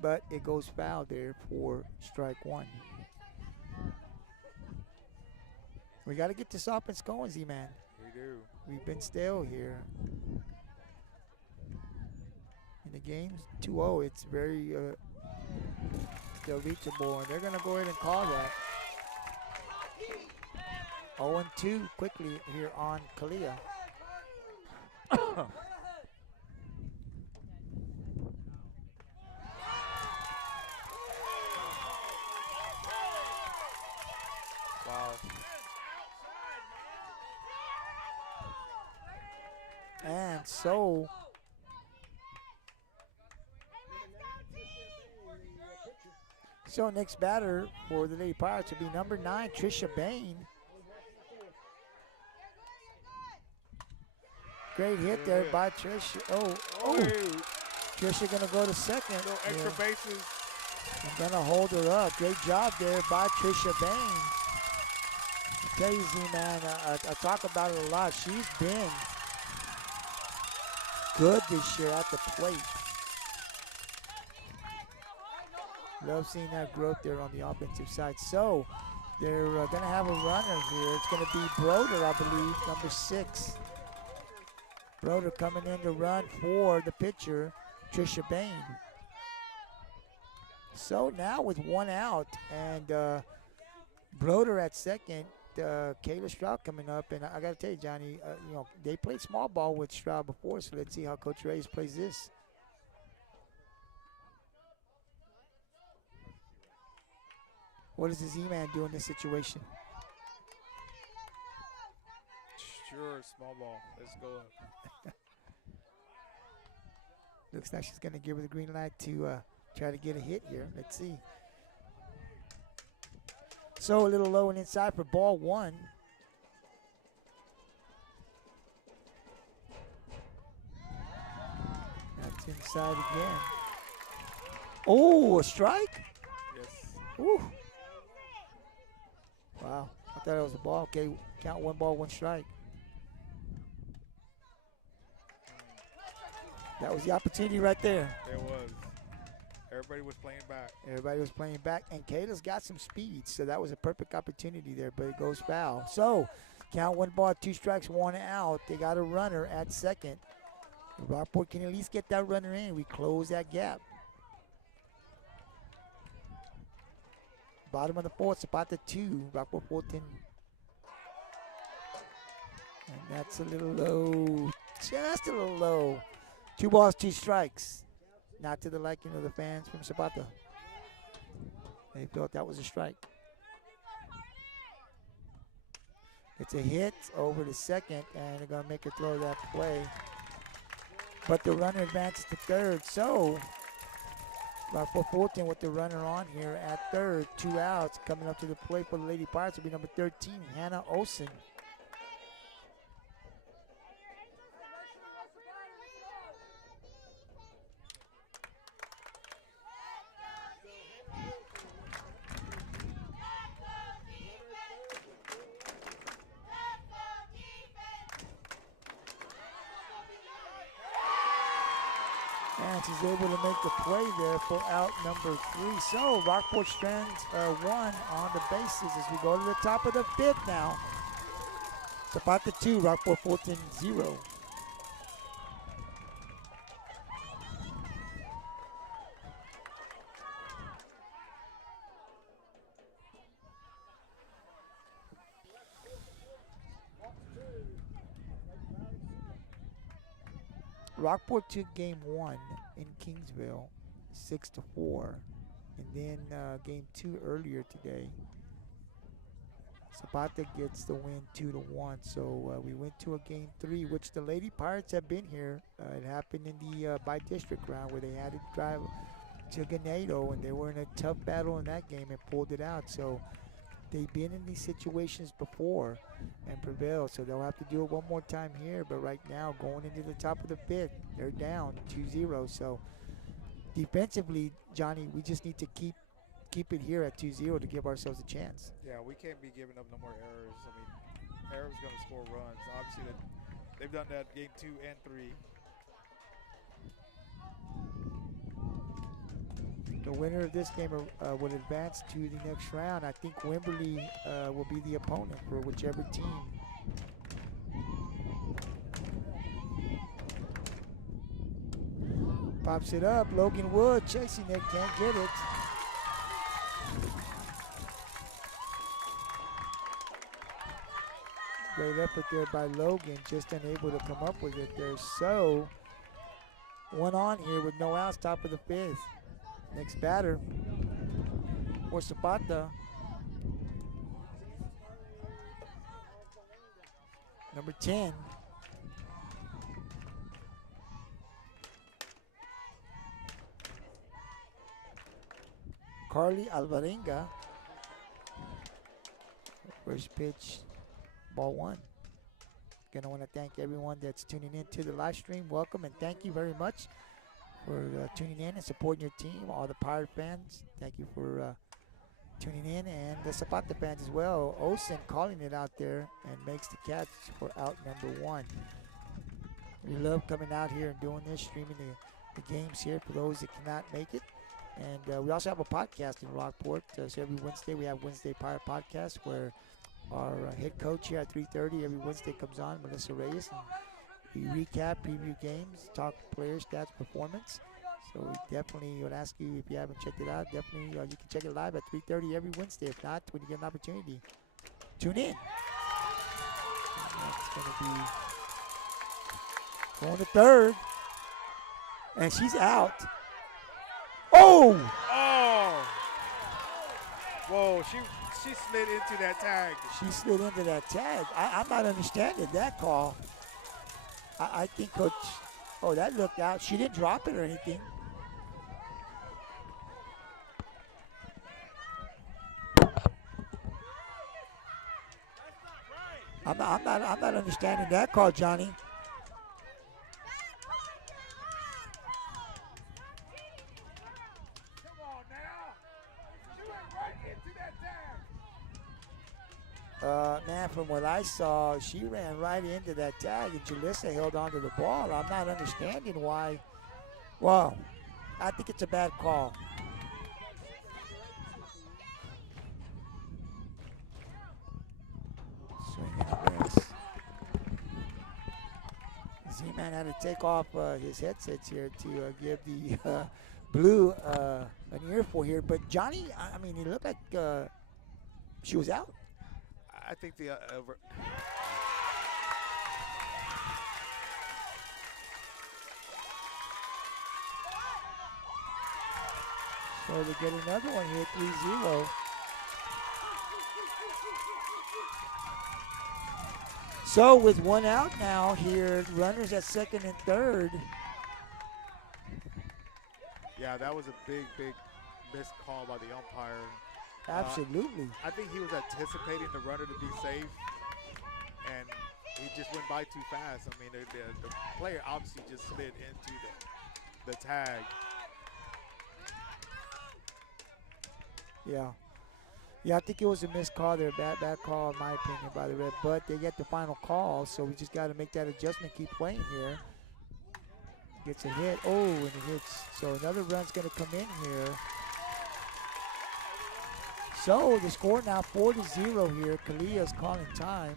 But it goes foul there for strike one. We got to get this offense going, Z-Man. We do. We've been stale here. In the game's 2-0, it's very still reachable, and they're going to go ahead and call that. 0-2 quickly here on Kalia. And so next batter for the Lady Pirates will be number 9, Trisha Bain. Great hit there by Trisha. Oh. Trisha gonna go to second. No extra bases. I'm gonna hold her up. Great job there by Trisha Bain. I tell you, Z-Man, I talk about it a lot. She's been good this year at the plate. Love seeing that growth there on the offensive side. So they're going to have a runner here. It's going to be Broder, I believe, number 6. Broder coming in to run for the pitcher, Trisha Bain. So now with one out and Broder at second, Kayla Stroud coming up, and I got to tell you, Johnny, they played small ball with Stroud before, so let's see how Coach Reyes plays this. What does the Z-Man do in this situation? Sure, small ball. Let's go. Looks like she's going to give her the green light to try to get a hit here. Let's see. So a little low and inside for ball one. That's inside again. Oh, a strike? Yes. Ooh. Wow. I thought it was a ball. Okay, count 1 ball, 1 strike. That was the opportunity right there. There was. Everybody was playing back. Everybody was playing back, and Kayla's got some speed, so that was a perfect opportunity there, but it goes foul. So, count 1 ball, 2 strikes, 1 out. They got a runner at second. Rockport can at least get that runner in. We close that gap. Bottom of the 4th, Zapata 2, Rockport-Fulton. And that's a little low, just a little low. 2 balls, 2 strikes. Not to the liking of the fans from Sapata. They thought that was a strike. It's a hit over to second, and they're going to make her throw that play. But the runner advances to third. So, Rockport-Fulton with the runner on here at third. 2 outs. Coming up to the plate for the Lady Pirates will be number 13, Hannah Olsen. And she's able to make the play there for out number 3. So Rockport strands 1 on the bases as we go to the top of the 5th now. Zapata 2, Rockport-Fulton 0. Rockport took game 1 in Kingsville, 6-4, and then game 2 earlier today. Zapata gets the win 2-1. So we went to a game 3, which the Lady Pirates have been here. It happened in the by-district round where they had to drive to Ganado, and they were in a tough battle in that game and pulled it out. So they've been in these situations before and prevailed, so they'll have to do it one more time here. But right now, going into the top of the 5th, they're down 2-0. So defensively, Johnny, we just need to keep it here at 2-0 to give ourselves a chance. Yeah, we can't be giving up no more errors. I mean, errors going to score runs. Obviously, they've done that game 2 and 3. The winner of this game will advance to the next round. I think Wimberley will be the opponent for whichever team. Pops it up. Logan Wood chasing it. Can't get it. Great effort there by Logan. Just unable to come up with it there. So, 1 on here with no outs, top of the 5th. Next batter for Zapata. Number 10. Carly Alvarenga. First pitch, ball 1. Gonna want to thank everyone that's tuning in to the live stream. Welcome and thank you very much for tuning in and supporting your team. All the Pirate fans, thank you for tuning in, and the Zapata fans as well. Olsen calling it out there and makes the catch for out number 1. We love coming out here and doing this, streaming the games here for those that cannot make it. And we also have a podcast in Rockport. So every Wednesday we have Wednesday Pirate Podcast where our head coach here at 3:30 every Wednesday comes on, Melissa Reyes, and we recap, preview games, talk players, stats, performance. So we definitely would ask you if you haven't checked it out. Definitely, you can check it live at 3:30 every Wednesday. If not, when you get an opportunity, tune in. And that's going to be going to third, and she's out. Oh! Oh! Whoa, she slid into that tag. She slid into that tag. I'm not understanding that call. I think Coach. Oh, that looked out. She didn't drop it or anything. I'm not understanding that call, Johnny. Man, from what I saw, she ran right into that tag, and Julissa held onto the ball. I'm not understanding why. Well, I think it's a bad call. Swing and a miss. Z-Man had to take off his headsets here to give the blue an earful here. But Johnny, I mean, it looked like she was out. I think the So they get another one here, 3-0. So with one out now here, runners at second and third. Yeah, that was a big missed call by the umpire. Absolutely. I think he was anticipating the runner to be safe, and he just went by too fast. I mean, the player obviously just slid into the tag. Yeah. Yeah, I think it was a missed call there. Bad call, in my opinion, by the Red. But they get the final call, so we just got to make that adjustment, keep playing here. Gets a hit. Oh, and it hits. So another run's going to come in here. So the score now 4-0 here. Kalia's calling time.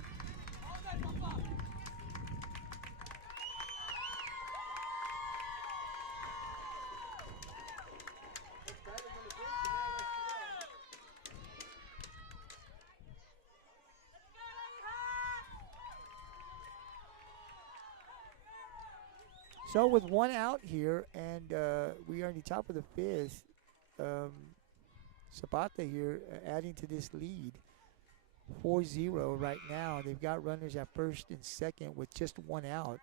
So with one out here, and we are in the top of the fifth, Zapata here adding to this lead. 4-0 right now. They've got runners at first and second with just one out.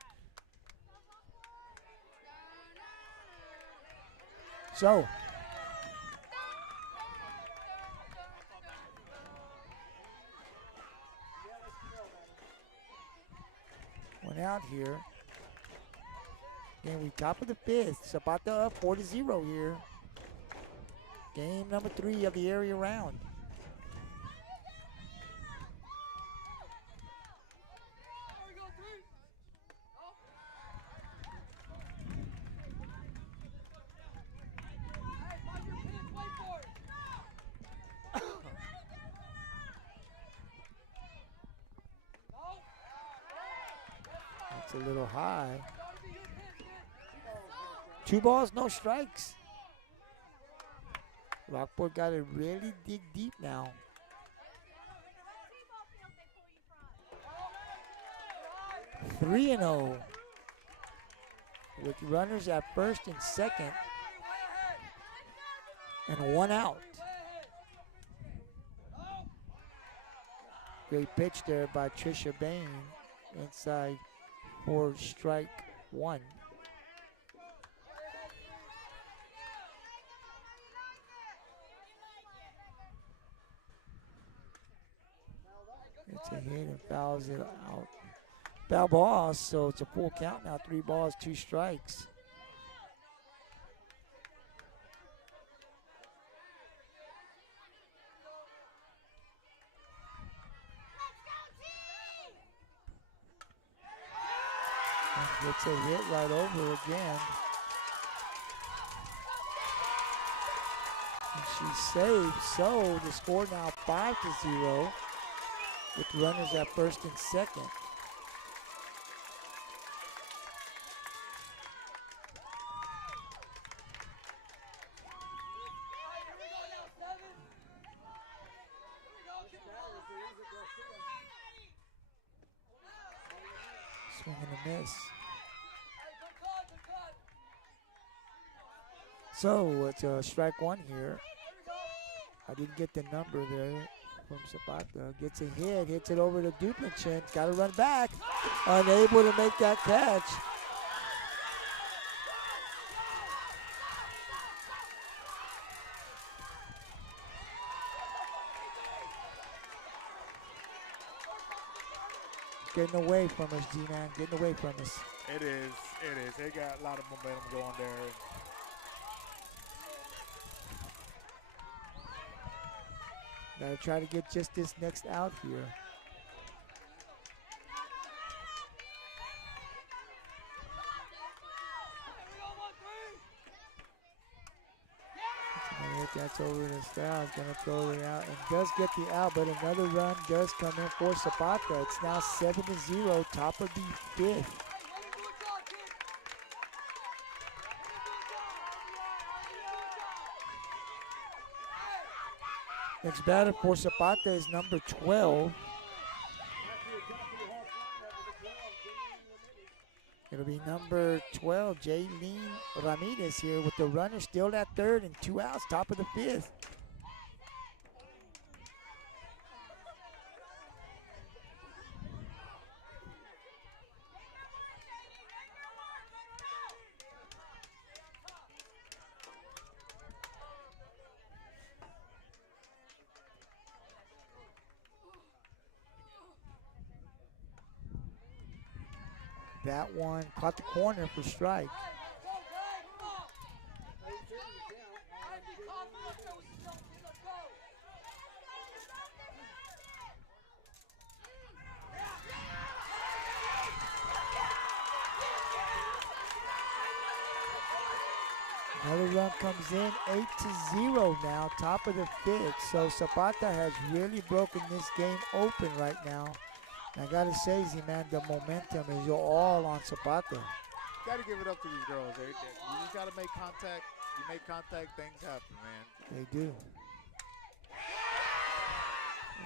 So one out here. Again, we top of the fifth. Zapata up 4-0 here. Game number 3 of the area round. That's a little high. 2 balls, no strikes. Rockport got to really dig deep now. Three and 0 with runners at first and second and one out. Great pitch there by Trisha Bain inside for strike 1. It's a hit and fouls it out. Foul ball, so it's a full count now. 3 balls, 2 strikes. And gets a hit right over again. And she's safe, so the score now 5-0 with runners at first and second. Swing and a miss. So it's strike one here. I didn't get the number there from Zapata. Gets a hit, hits it over to Duplichin. Got to run back. Unable to make that catch. Getting away from us, G-Man. Getting away from us. It is. It is. They got a lot of momentum going there. Got to try to get just this next out here. That's over to Styles, gonna throw it out and does get the out, but another run does come in for Zapata. It's now 7-0, top of the fifth. Next batter for Zapata is number 12. It'll be number 12, Jaylene Ramirez here with the runner still at third and 2 outs, top of the fifth. That one caught the corner for strike. Another run comes in, 8-0 now, top of the fifth. So Sapata has really broken this game open right now. And I gotta say, Z-Man, the momentum is all on Zapata. Got to give it up to these girls. You just got to make contact. You make contact, things happen, man. They do.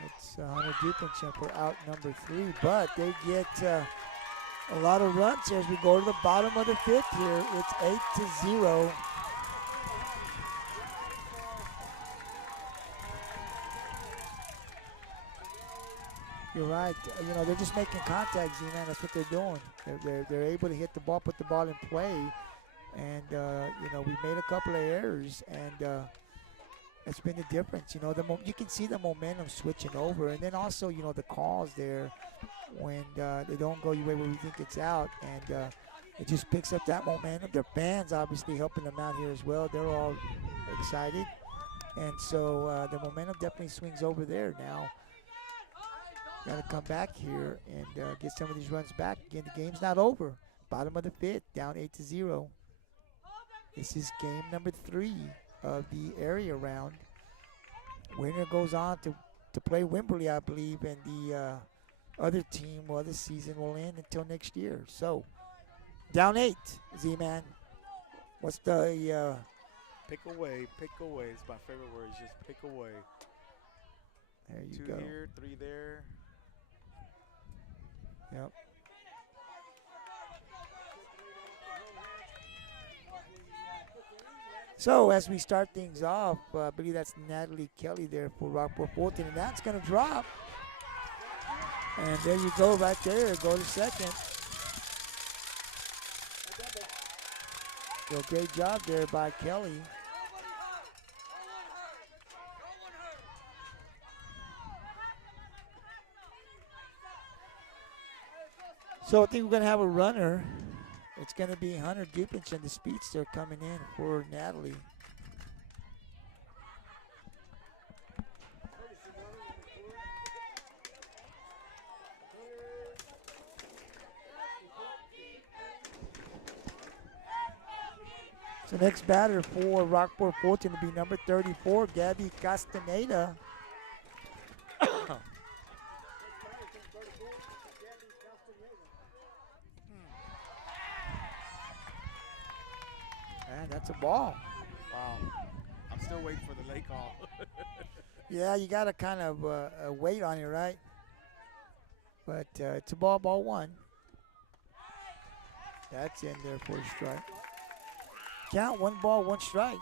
It's Hunter Duplichin for out number 3, but they get a lot of runs here as we go to the bottom of the fifth here. It's 8-0. You're right. You know, they're just making contact, Z-Man. That's what they're doing. They're able to hit the ball, put the ball in play. And, you know, we made a couple of errors, and that's been the difference. You know, you can see the momentum switching over. And then also, you know, the calls there when they don't go your way where we think it's out. And it just picks up that momentum. Their fans obviously helping them out here as well. They're all excited. And so the momentum definitely swings over there now. Got to come back here and get some of these runs back. Again, the game's not over. Bottom of the fifth, down 8-0. This is game number 3 of the area round. Winner goes on to play Wimberley, I believe, and the other team, well, this season will end until next year. So, down 8, Z-Man. What's the... Pick away, pick away. It's my favorite word. It's just pick away. There you 2 go. here, 3 there. Yep. So as we start things off, I believe that's Natalie Kelly there for Rockport-Fulton, and that's going to drop. And there you go right there. Go to second. So great job there by Kelly. So I think we're going to have a runner. It's going to be Hunter Duplichin, the speedster, coming in for Natalie. So next batter for Rockport-Fulton will be number 34, Gabby Castaneda. And that's a ball. Wow. I'm still waiting for the late call. Yeah, you got to kind of wait on it, right? But it's a ball 1. That's in there for a strike. Count, 1 ball, 1 strike.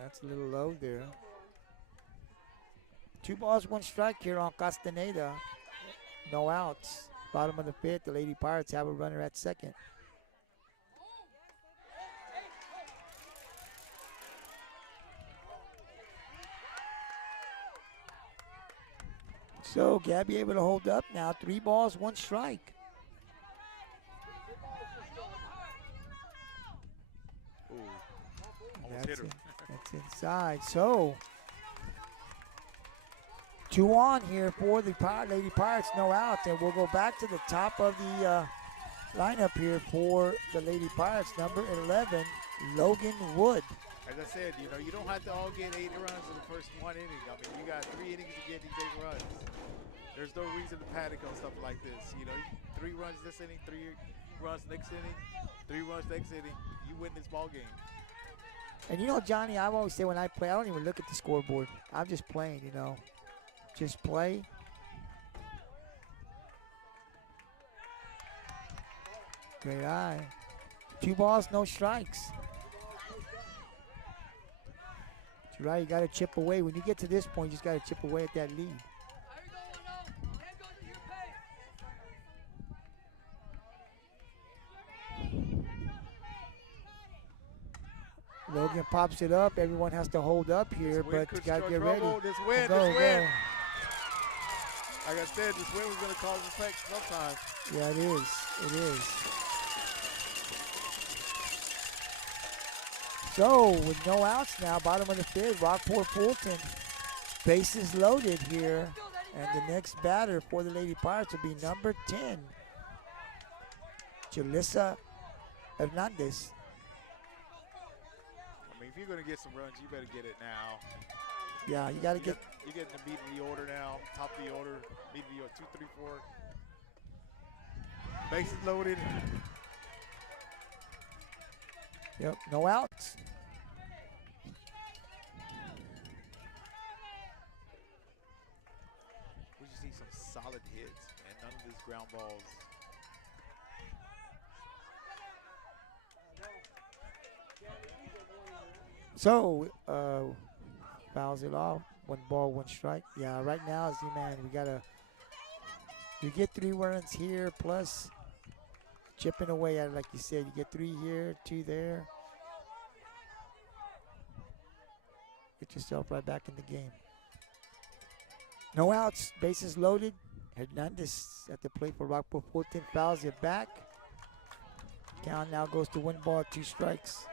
That's a little low there. 2 balls, 1 strike here on Castaneda. No outs. Bottom of the fifth, the Lady Pirates have a runner at second. So Gabby able to hold up now. 3 balls, 1 strike. Ooh, almost hit her. That's inside. So 2 on here for the Lady Pirates. No outs, and we'll go back to the top of the lineup here for the Lady Pirates. Number 11, Logan Wood. As I said, you don't have to all get 8 runs in the first 1 inning. I mean, you got 3 innings to get these 8 runs. There's no reason to panic on stuff like this. 3 runs this inning, 3 runs next inning, 3 runs next inning. You win this ball game. And Johnny, I've always said when I play, I don't even look at the scoreboard. I'm just playing, Just play. Great eye. 2 balls, no strikes. That's right, you got to chip away. When you get to this point, you just got to chip away at that lead. Logan pops it up. Everyone has to hold up here, but you got to get ready. This wind, go, this wind. Go. Like I said, this wind was going to cause effect sometimes. Yeah, it is. It is. So, with no outs now, bottom of the fifth, Rockport-Fulton, bases loaded here. And the next batter for the Lady Pirates will be number 10, Jalissa Hernandez. I mean, if you're going to get some runs, you better get it now. Yeah, you got to get. You're getting the beat of the order now, top of the order, beat of the order, 2, 3, 4. Bases loaded. Yep, no outs. We just need some solid hits and none of these ground balls. So, fouls it off. 1 ball, 1 strike. Yeah, right now, Z-Man, you get 3 runs here, plus chipping away at it, like you said. You get 3 here, 2 there. Get yourself right back in the game. No outs, bases loaded. Hernandez at the plate for Rockport-Fulton, fouls it back. Count now goes to 1 ball, 2 strikes.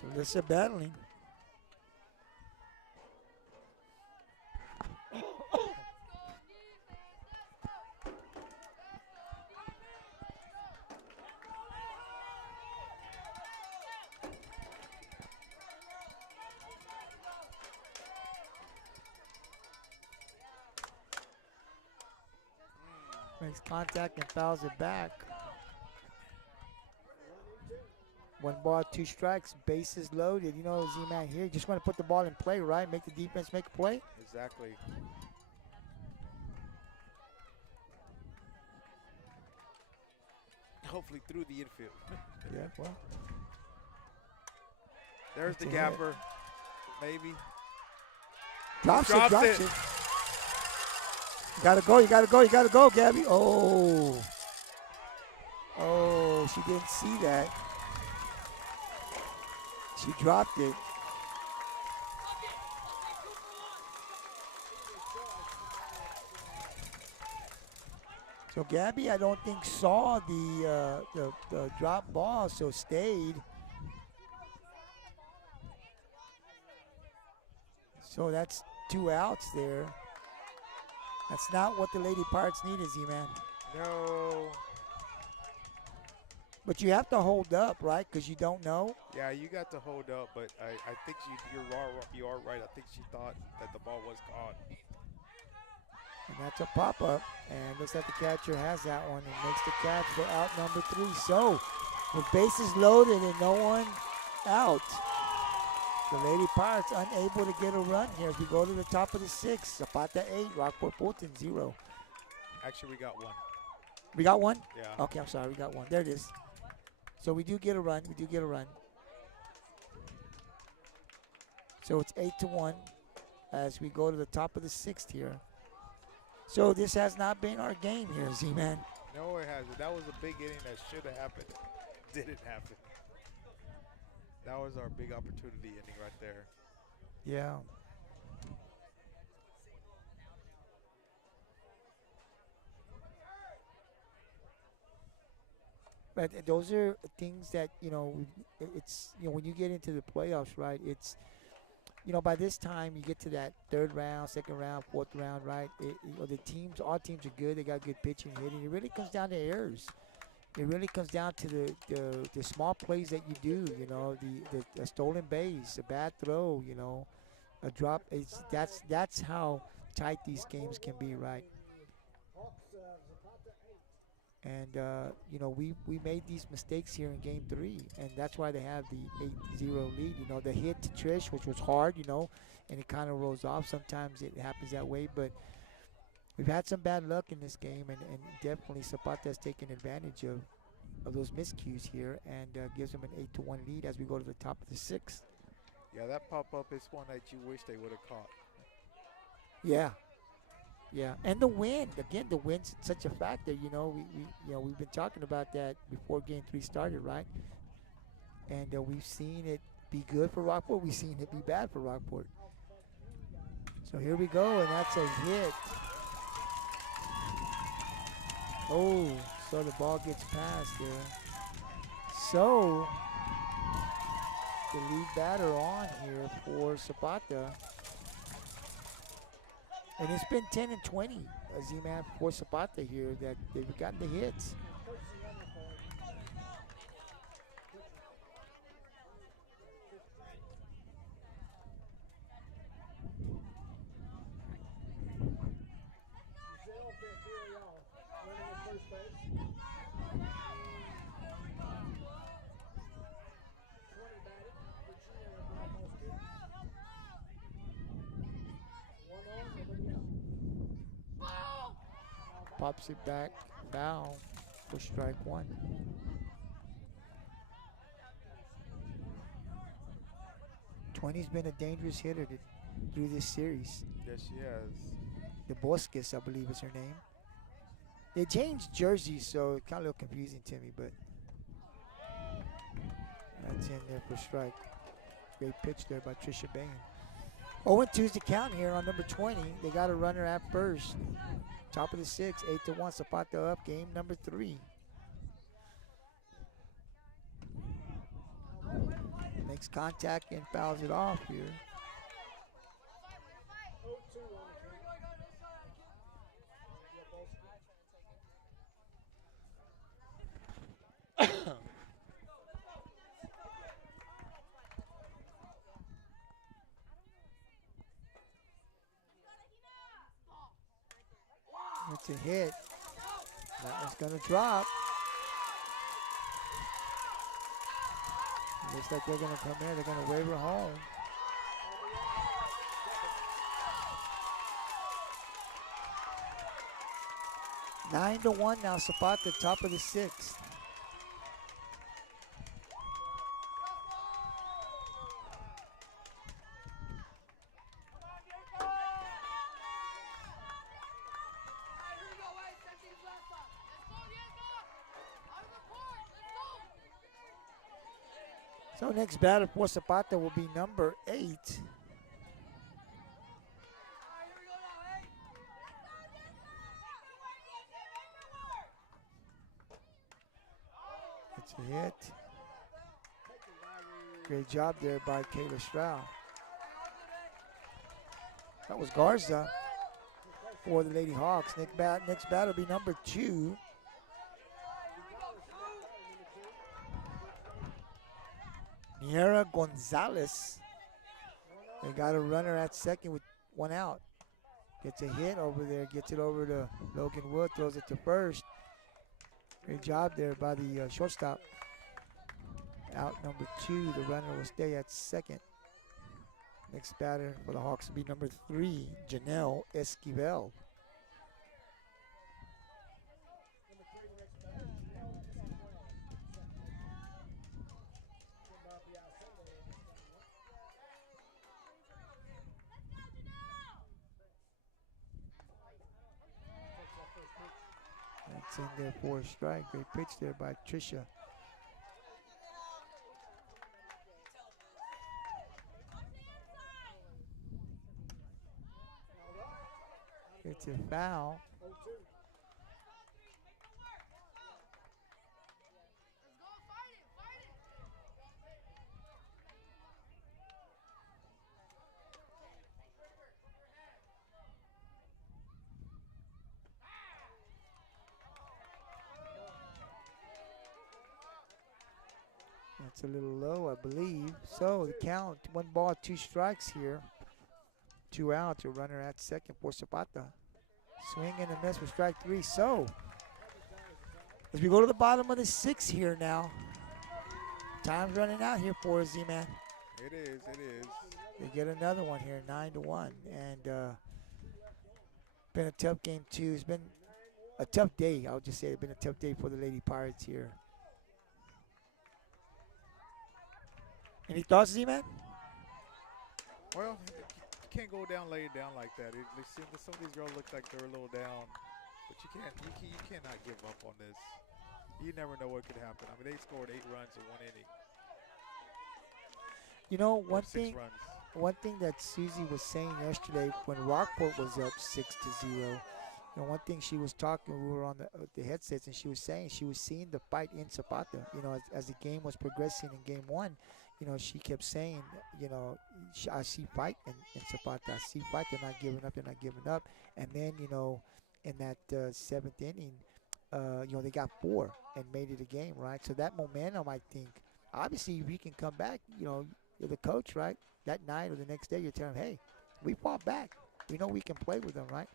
So this is battling. Makes contact and fouls it back. 1 ball, 2 strikes, bases loaded. Z-Man here, you just want to put the ball in play, right? Make the defense make a play. Exactly. Hopefully through the infield. Yeah, well. There's the gapper. Maybe. Drops it. You gotta go, Gabby. Oh, she didn't see that. She dropped it. So Gabby, I don't think saw the drop ball, so stayed. So that's 2 outs there. That's not what the Lady Pirates need, Z-Man. No. But you have to hold up, right? Because you don't know. Yeah, you got to hold up, but I think you are right. I think she thought that the ball was caught. And that's a pop-up. And looks like the catcher has that one and makes the catch for out number 3. So, with bases loaded and no one out, the Lady Pirates unable to get a run here. As we go to the top of the 6th, Zapata 8, Rockport-Fulton 0. Actually, we got one. We got one? Yeah. Okay, I'm sorry. We got one. There it is. So we do get a run. We do get a run. So it's 8-1 as we go to the top of the 6th here. So this has not been our game here, Z-Man. No, it hasn't. That was a big inning that should have happened. Didn't happen. That was our big opportunity inning right there. Yeah. But those are things that, it's, when you get into the playoffs, right, it's, by this time you get to that 3rd round, 2nd round, 4th round, right, all teams are good. They got good pitching and hitting. It really comes down to errors. It really comes down to the small plays that you do, the stolen base, a bad throw, a drop. That's how tight these games can be, right? And, we made these mistakes here in Game 3, and that's why they have the 8-0 lead. The hit to Trish, which was hard, and it kind of rolls off. Sometimes it happens that way, but we've had some bad luck in this game, and definitely Sapata has taken advantage of those miscues here and gives them an 8-1 lead as we go to the top of the 6th. Yeah, that pop-up is one that you wish they would have caught. Yeah. Yeah, and the wind again. The wind's such a factor. We've been talking about that before Game 3 started, right? And we've seen it be good for Rockport. We've seen it be bad for Rockport. So here we go, and that's a hit. Oh, so the ball gets passed there. So the lead batter on here for Sapata. And it's been 10 and 20, Z-Man, for Zapata here, that they've gotten the hits. Pops it back, foul for strike 1. Twenty's been a dangerous hitter through this series. Yes, she has. The Bosques, I believe, is her name. They changed jerseys, so it kind of looked confusing to me, but that's in there for strike. Great pitch there by Trisha Bain. 0-2's the count here on number 20. They got a runner at first. Top of the 6th, 8-1. Zapata up, game number 3. Makes contact and fouls it off here. It's a hit. That one's going to drop. Looks like they're going to come in. They're going to wave her home. Nine to 1 now. Zapata, top of the 6th. So next batter for Zapata will be number 8. It's a hit. Great job there by Kayla Stroud. That was Garza. for the Lady Hawks. Next bat will be number 2. Niera Gonzalez. They got a runner at second with 1 out. Gets a hit over there, gets it over to Logan Wood, throws it to first. Great job there by the shortstop. Out number 2, the runner will stay at second. Next batter for the Hawks will be number 3, Janelle Esquivel. That's in there for a strike. Great pitch there by Tricia. It's a foul. That's a little low, I believe. So the count, 1 ball, 2 strikes here. 2 outs, a runner at second for Zapata. Swing and a miss for strike 3. So as we go to the bottom of the 6th here now, time's running out here for us, Z-Man. It is. They get another one here, 9-1. And been a tough game too. It's been a tough day. I would just say it's been a tough day for the Lady Pirates here. Any thoughts, Z-Man? Well, you can't go down, lay it down like that. Some of these girls look like they're a little down, but you cannot give up on this. You never know what could happen. I mean, they scored 8 runs in 1 inning. You know, one thing that Susie was saying yesterday when Rockport was up 6-0, you know, one thing she was talking, we were on the headsets, and she was saying she was seeing the fight in Zapata. You know, as the game was progressing in game 1, you know, she kept saying, you know, I see fight in Zapata. I see fight. They're not giving up. And then, you know, in that 7th inning, you know, they got 4 and made it a game, right? So that momentum, I think, obviously, if you can come back, you know, you're the coach, right? That night or the next day, you're telling them, hey, we fought back. We know we can play with them, right?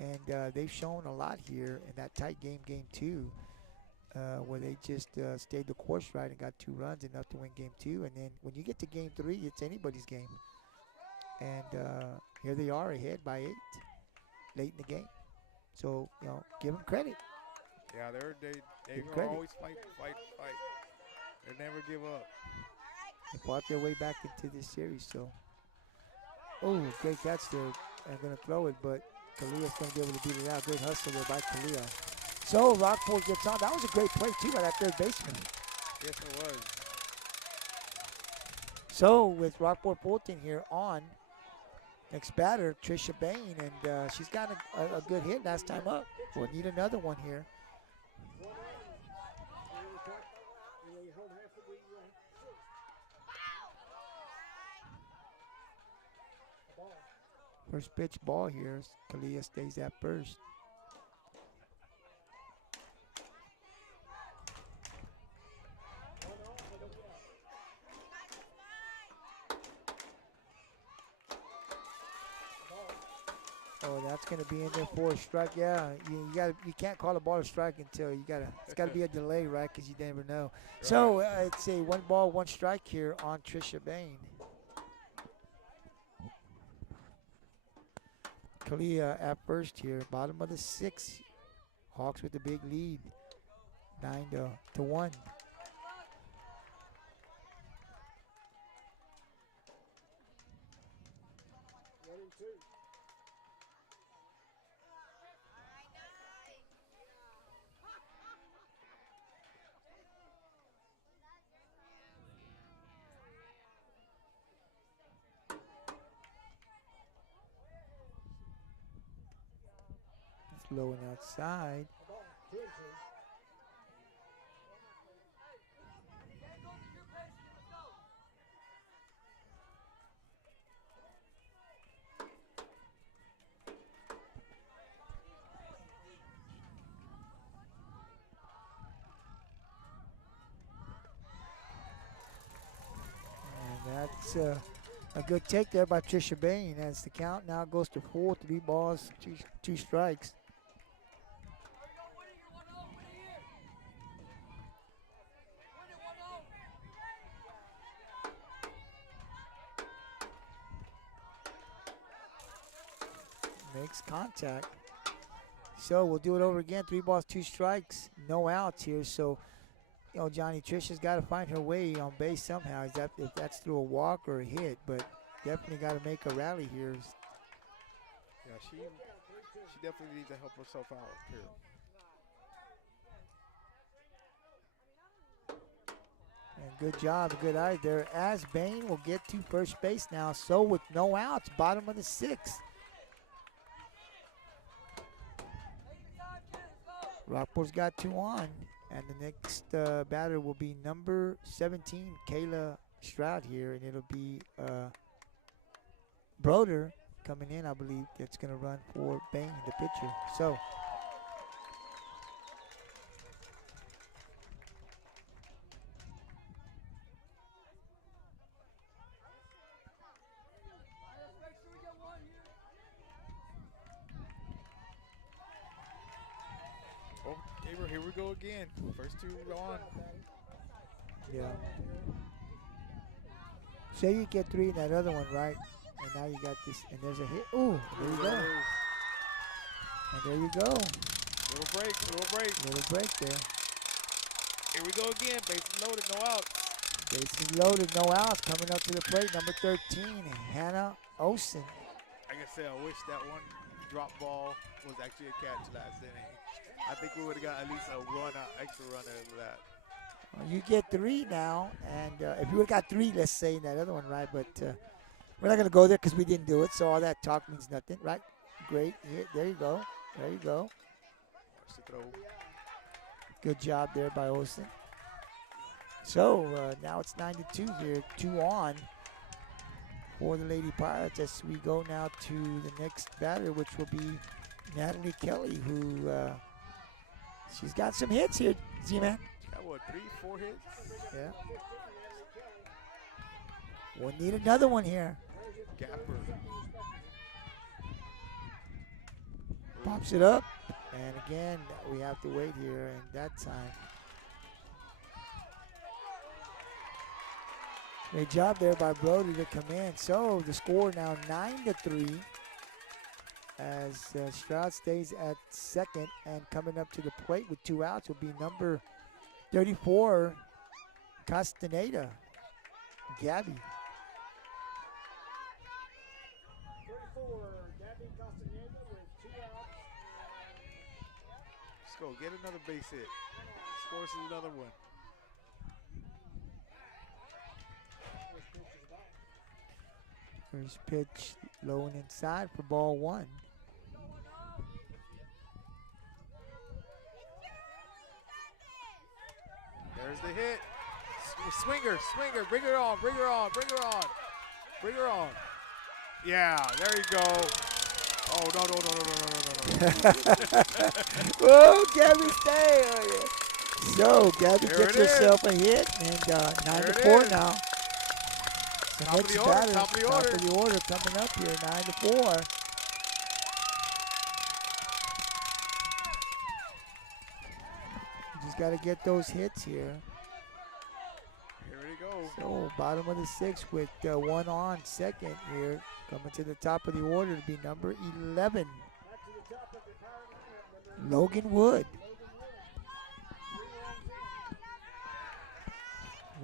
And they've shown a lot here in that tight game, game 2, where they just stayed the course right and got 2 runs, enough to win game 2. And then when you get to game 3, it's anybody's game. And here they are ahead by 8 late in the game. So, you know, give them credit. Yeah, they always fight. They never give up. They fought their way back into this series. So, oh, great catch there. I'm going to throw it, but Kalia's going to be able to beat it out. Great hustle there by Kalia. So Rockport gets on. That was a great play, too, by that third baseman. Yes, it was. So with Rockport-Fulton here on, next batter, Trisha Bain, and she's got a good hit last time up. We'll need another one here. First pitch ball here. Kalia stays at first. Oh, that's going to be in there for a strike. Yeah, you can't call a ball a strike until it's got to be a delay, right? Because you never know. Right. So it's a 1 ball, 1 strike here on Trisha Bain. Kalia at first here, bottom of the 6th. Hawks with the big lead, 9-1. Low and outside. was a good take there by Trisha Bain as the count now goes to 4, 3 balls, two strikes. Makes contact. So we'll do it over again. 3 balls, 2 strikes, no outs here. So, you know, Johnny, Trisha's got to find her way on base somehow. If that's through a walk or a hit, but definitely got to make a rally here. Yeah, she definitely needs to help herself out here. And good job, good eye there. As Bain will get to first base now. So with no outs, bottom of the 6th. Rockport's got 2 on, and the next batter will be number 17, Kayla Stroud here, and it'll be Broder coming in, I believe, that's going to run for Bain, the pitcher. So, Oh, here we go again. First 2 on. yeah. Say you get 3 in that other one, right? And now you got this, and there's a hit. Ooh, there you go. And there you go. Little break. Little break there. Here we go again. Bases loaded, no outs. Bases loaded, no outs. Coming up to the plate, number 13, Hannah Olsen. Like I said, I wish that one drop ball was actually a catch last inning. I think we would have got at least a extra run out of that. You get 3 now, and if you would have got 3, let's say, in that other one, right? But we're not going to go there because we didn't do it, so all that talk means nothing, right? Great hit. There you go. There you go. First to throw. Good job there by Olsen. So now it's 9-2 here, 2 on for the Lady Pirates as we go now to the next batter, which will be Natalie Kelly, who she's got some hits here, Z-Man. She got, what, 3, 4 hits? Yeah. We'll need another one here. Gapper. Pops it up. And again, we have to wait here, and that time. Great job there by Brody to come in. So the score now 9-3 as Stroud stays at second, and coming up to the plate with 2 outs will be number 34, Castaneda, Gabby. 34, Gabby Castaneda with 2 outs. Let's go. Get another base hit. Scores another one. First pitch low and inside for ball 1. There's the hit. Swinger. Bring her on. Yeah, there you go. Oh, no. Oh, Gabby stay. Oh, yeah. So Gabby gets herself a hit, and 9-4 now. The Top of next the order, batter, top of the order. coming up here, 9-4. Just got to get those hits here. Here we go. So bottom of the 6th with 1 on second here. Coming to the top of the order to be number 11, Logan Wood.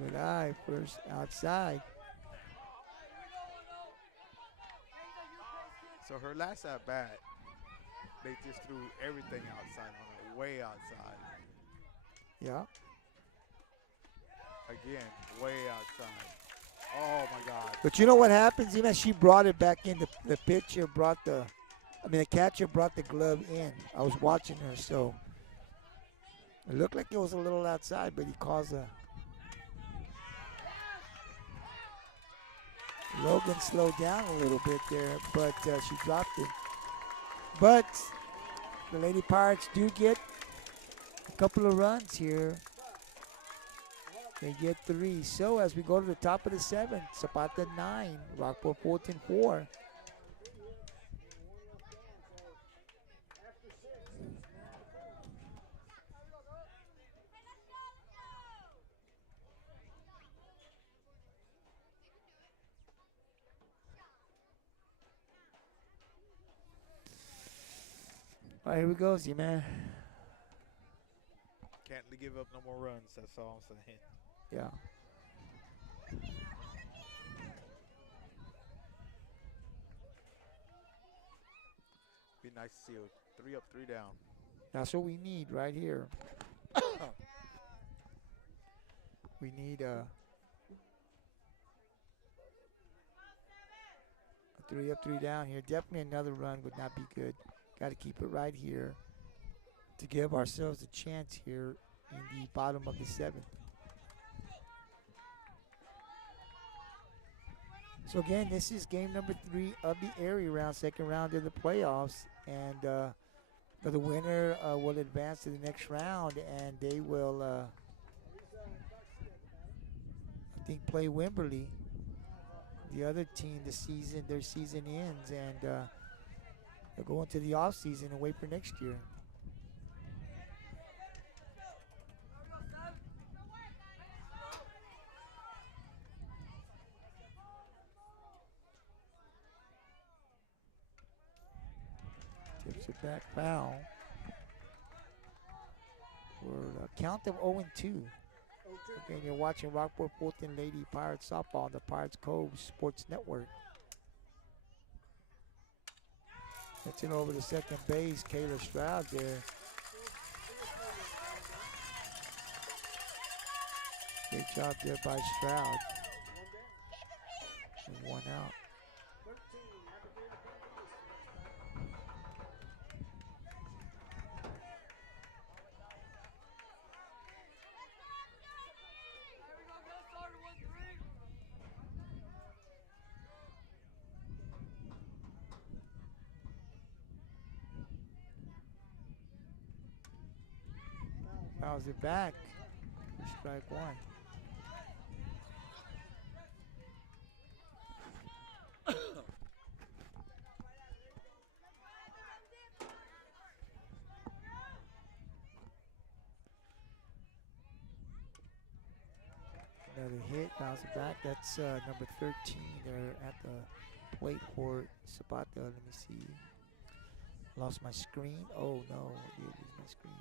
Good eye, first outside. So her last at bat, they just threw everything outside on her, way outside. Yeah. Again, way outside. Oh my God. But you know what happens, even she brought it back in. The pitcher brought the catcher brought the glove in. I was watching her, so it looked like it was a little outside, but he calls a. Logan slowed down a little bit there, but she dropped it. But the Lady Pirates do get a couple of runs here. They get 3. So as we go to the top of the 7th, Zapata 9, Rockport-Fulton 4. After 6, it's 9-4. All right, here we go, Z-Man. Can't give up no more runs. That's all I'm saying. Yeah. Be nice to see a 3 up, 3 down. That's what we need right here. We need a 3 up, 3 down here. Definitely another run would not be good. Got to keep it right here to give ourselves a chance here in the bottom of the 7th. So again, this is game number 3 of the area round, second round of the playoffs, and the winner will advance to the next round, and they will, I think, play Wimberley. The other team, their season ends, and they'll go into the off season and wait for next year. Tips it back, foul. For a count of 0-2. Again, you're watching Rockport-Fulton Lady Pirates softball on the Pirates Cove Sports Network. That's it over to second base. Kayla Stroud there. Great job there by Stroud. And 1 out. Fouls it back. Strike 1. Another hit, bounce it back. That's number 13 there at the plate for Sapata. Let me see. Lost my screen. Oh no, I did lose my screen.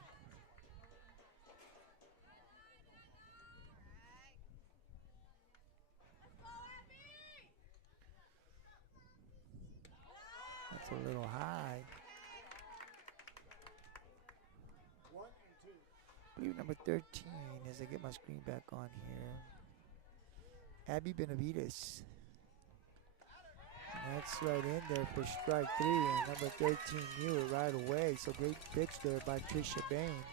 That's a little high. 1 and 2. I believe number 13 as I get my screen back on here. Abby Benavides. And that's right in there for strike 3, and number 13 knew it right away. So great pitch there by Trisha Bain.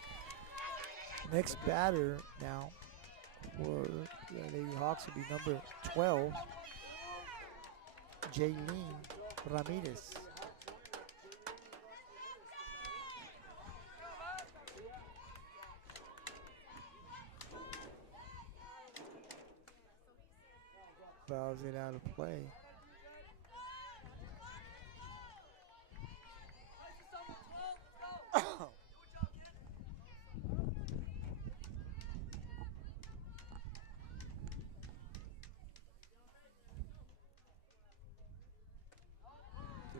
Next batter now for the Lady Hawks will be number 12, Jaylene Ramirez. Fouls it out of play. A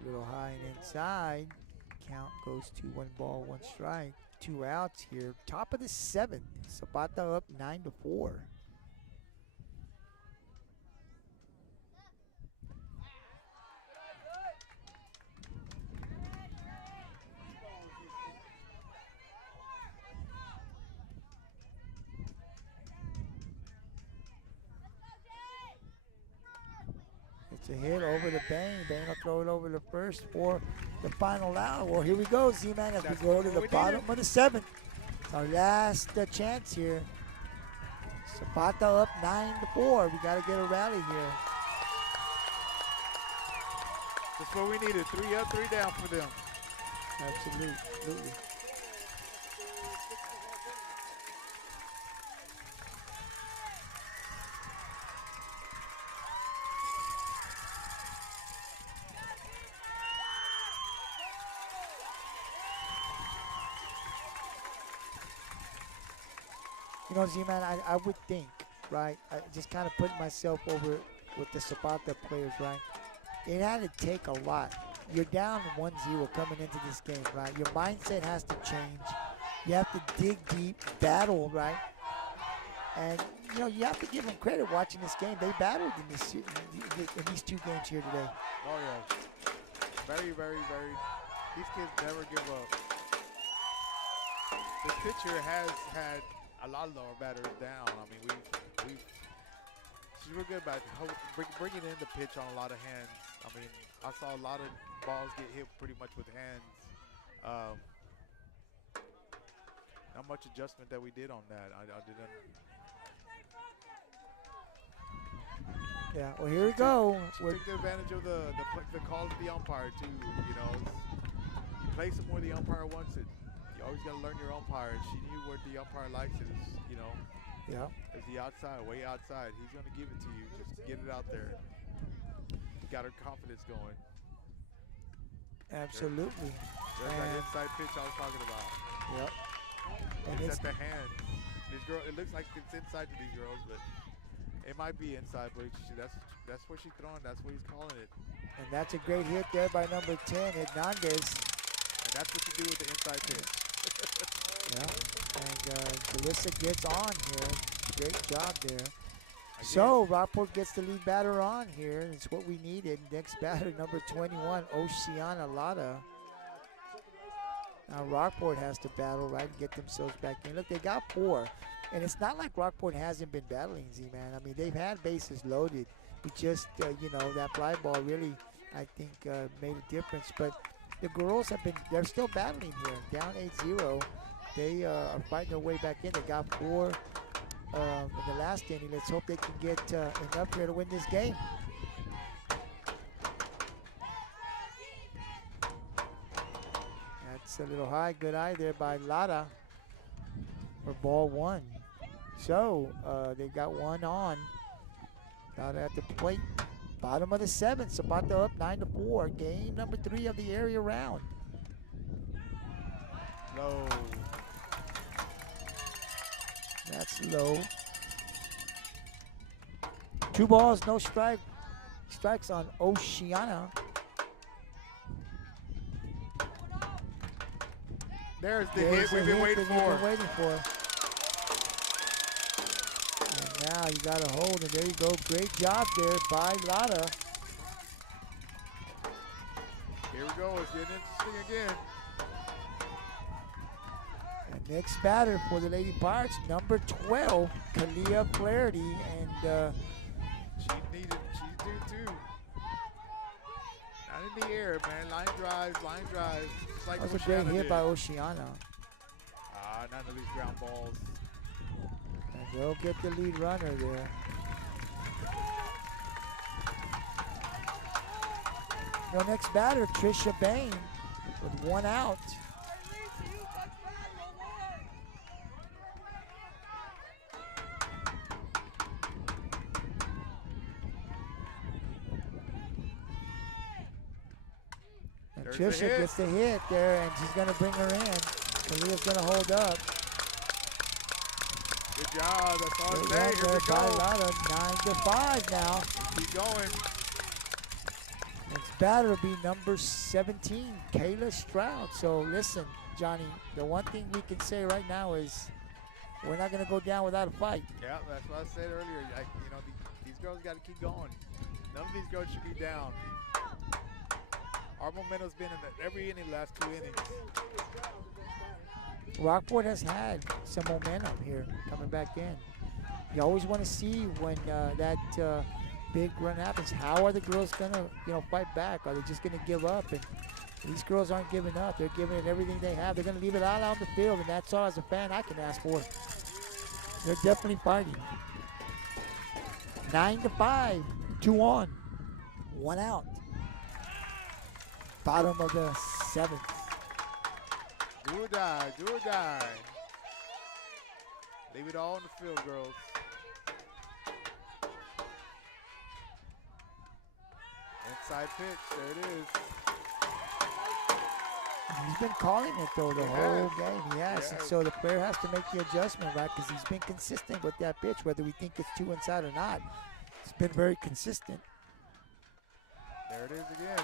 little high and inside. Count goes to 1 ball, 1 strike. 2 outs here. Top of the 7th. Zapata up 9-4. It's a hit over to Bain. Bain will throw it over to first for the final out. Well, here we go, Z-Man, as we go to the bottom of the 7th. It's our last chance here. Zapata up 9-4. We got to get a rally here. That's what we needed. 3 up, 3 down for them. Absolutely. You know, Z-Man, I would think, right? I just kind of put myself over with the Zapata players, right? It had to take a lot. You're down 1-0 coming into this game, right? Your mindset has to change. You have to dig deep, battle, right? And, you know, you have to give them credit watching this game. They battled in these two games here today. Oh, yeah. Very, very, very. These kids never give up. This pitcher has had a lot of our batters down. I mean, she's real good about bringing in the pitch on a lot of hands. I mean, I saw a lot of balls get hit pretty much with hands. Not much adjustment that we did on that. I didn't. Yeah, well, here we go. She took the advantage of the calls of the umpire, too. You know, you play some more the umpire wants it. You always got to learn your umpire. She knew what the umpire likes is, you know. Yeah. Is the outside, way outside. He's going to give it to you. Just get it out there. Got her confidence going. Absolutely. There's that inside pitch I was talking about. Yep. And it's at the hand. This girl, it looks like it's inside to these girls, but it might be inside. But that's what she's throwing. That's what he's calling it. And that's a great hit there by number 10, Hernandez. And that's what you do with the inside pitch. Yeah. And Jalissa gets on here. Great job there. So Rockport gets the lead batter on here. It's what we needed. Next batter, number 21, Oceana Lada. Now Rockport has to battle, right, and get themselves back in. Look, they got 4. And it's not like Rockport hasn't been battling, Z-Man. I mean, they've had bases loaded. We just, you know, that fly ball really, I think, made a difference. But the girls they're still battling here. Down 8-0. They are fighting their way back in. They got 4 in the last inning. Let's hope they can get enough here to win this game. That's a little high. Good eye there by Lada for ball 1. So they got 1 on. Lada at the plate. Bottom of the 7th. Zapata up 9-4. Game number 3 of the area round. Low. That's low. 2 balls, no strikes on Oceana. There's the hit we've been waiting for. And now you got a hold, and there you go. Great job there by Lada. Here we go. It's getting interesting again. And next batter for the Lady Pirates, number 12, Kalia Flaherty. And she's due too. Not in the air, man. Line drives. Like that was a great hit by Oceana. None of these ground balls. And they'll get the lead runner there. Your next batter, Trisha Bain, with 1 out. And Trisha gets the hit there, and she's going to bring her in. Kalia's going to hold up. Good job. That's all it's there. Here we go. 9-5 now. Keep going. Next batter will be number 17, Kayla Stroud. So listen, Johnny, the one thing we can say right now is we're not going to go down without a fight. Yeah, that's what I said earlier. You know, these girls got to keep going. None of these girls should be down. Our momentum's been in every inning, last 2 innings. Rockport has had some momentum here coming back in. You always want to see when that big run happens. How are the girls going to, fight back? Are they just going to give up? And these girls aren't giving up. They're giving it everything they have. They're going to leave it all out on the field, and that's all as a fan I can ask for. They're definitely fighting. 9-5, 2 on, 1 out. Bottom of the 7th. Do or die, do or die. Leave it all on the field, girls. Inside pitch, there it is. He's been calling it though the He whole has. game. He has, and Yes. so the player has to make the adjustment, right? Because he's been consistent with that pitch, whether we think it's two inside or not. It's been very consistent. There it is again.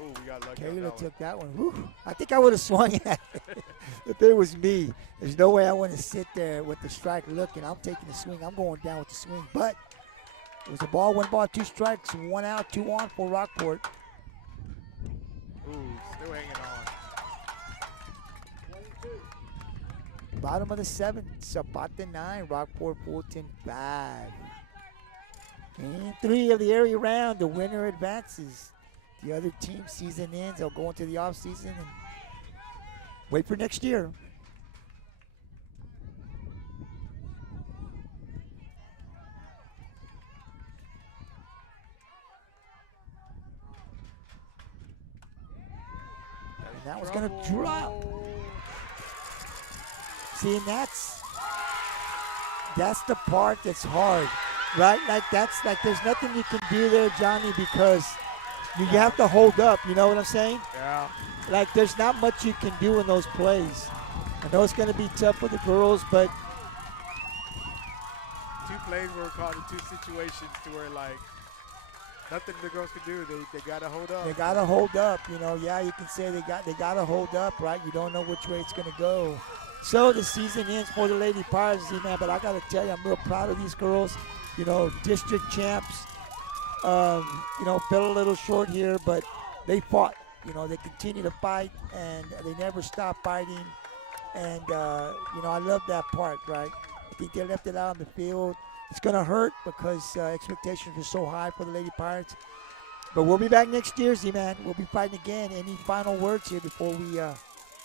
Oh, we got lucky on Kayla that one. took that one. Whew. I think I would have swung at it if it was me. There's no way I want to sit there with the strike looking. I'm taking the swing. I'm going down with the swing. But it was a ball, one ball, two strikes, one out, two on for Rockport. Ooh, still hanging on. 22. Bottom of the seventh, Zapata 9, Rockport-Fulton 5. Game 3 of the area round, the winner advances. The other team season ends. They'll go into the offseason and wait for next year. And that was going to drop. See, and that's the part that's hard, right? Like there's nothing you can do there, Johnny, because you have to hold up. You know what I'm saying? Yeah. Like there's not much you can do in those plays. I know it's going to be tough for the girls, but Two plays were caught in two situations to where like nothing the girls could do. They gotta hold up. they got to hold up. You know, yeah, you can say they got to hold up, right? You don't know which way it's going to go. So the season ends for the Lady Pirates, man. But I got to tell you, I'm real proud of these girls. You know, district champs. You know, fell a little short here, but they fought. You know, they continue to fight, and they never stop fighting. And, you know, I love that part, right? I think they left it out on the field. It's going to hurt because expectations were so high for the Lady Pirates. But we'll be back next year, Z-Man. We'll be fighting again. Any final words here before we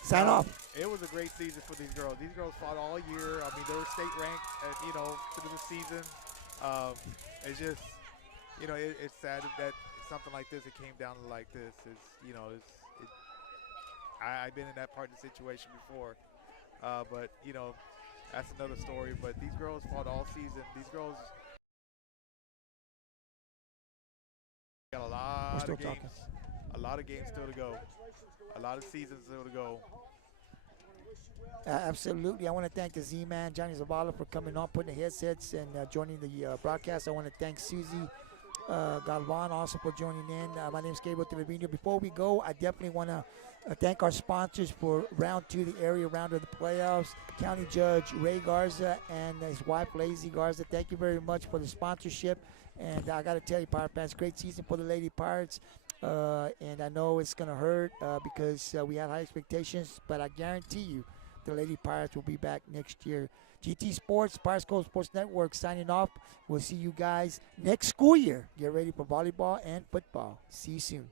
sign off? It was a great season for these girls. These girls fought all year. I mean, they were state ranked, you know, through the season. It's just, you know, it's sad that something like this, it came down like this. It's, you know, I've been in that part of the situation before. But, you know, that's another story. But these girls fought all season. These girls got We're a still talking. lot of games still to go, a lot of seasons still to go. Absolutely. I want to thank the Z-Man, Johnny Zavala, for coming on, putting the headsets, and joining the broadcast. I want to thank Susie Galvan also for joining in. My name is Gabriel Trevino. Before we go, I definitely want to thank our sponsors for round 2, the area round of the playoffs. County Judge Ray Garza and his wife, Lazy Garza. Thank you very much for the sponsorship. And I got to tell you, Pirate fans, great season for the Lady Pirates. And I know it's going to hurt because we had high expectations, but I guarantee you the Lady Pirates will be back next year. GT Sports, Pirates Code Sports Network signing off. We'll see you guys next school year. Get ready for volleyball and football. See you soon.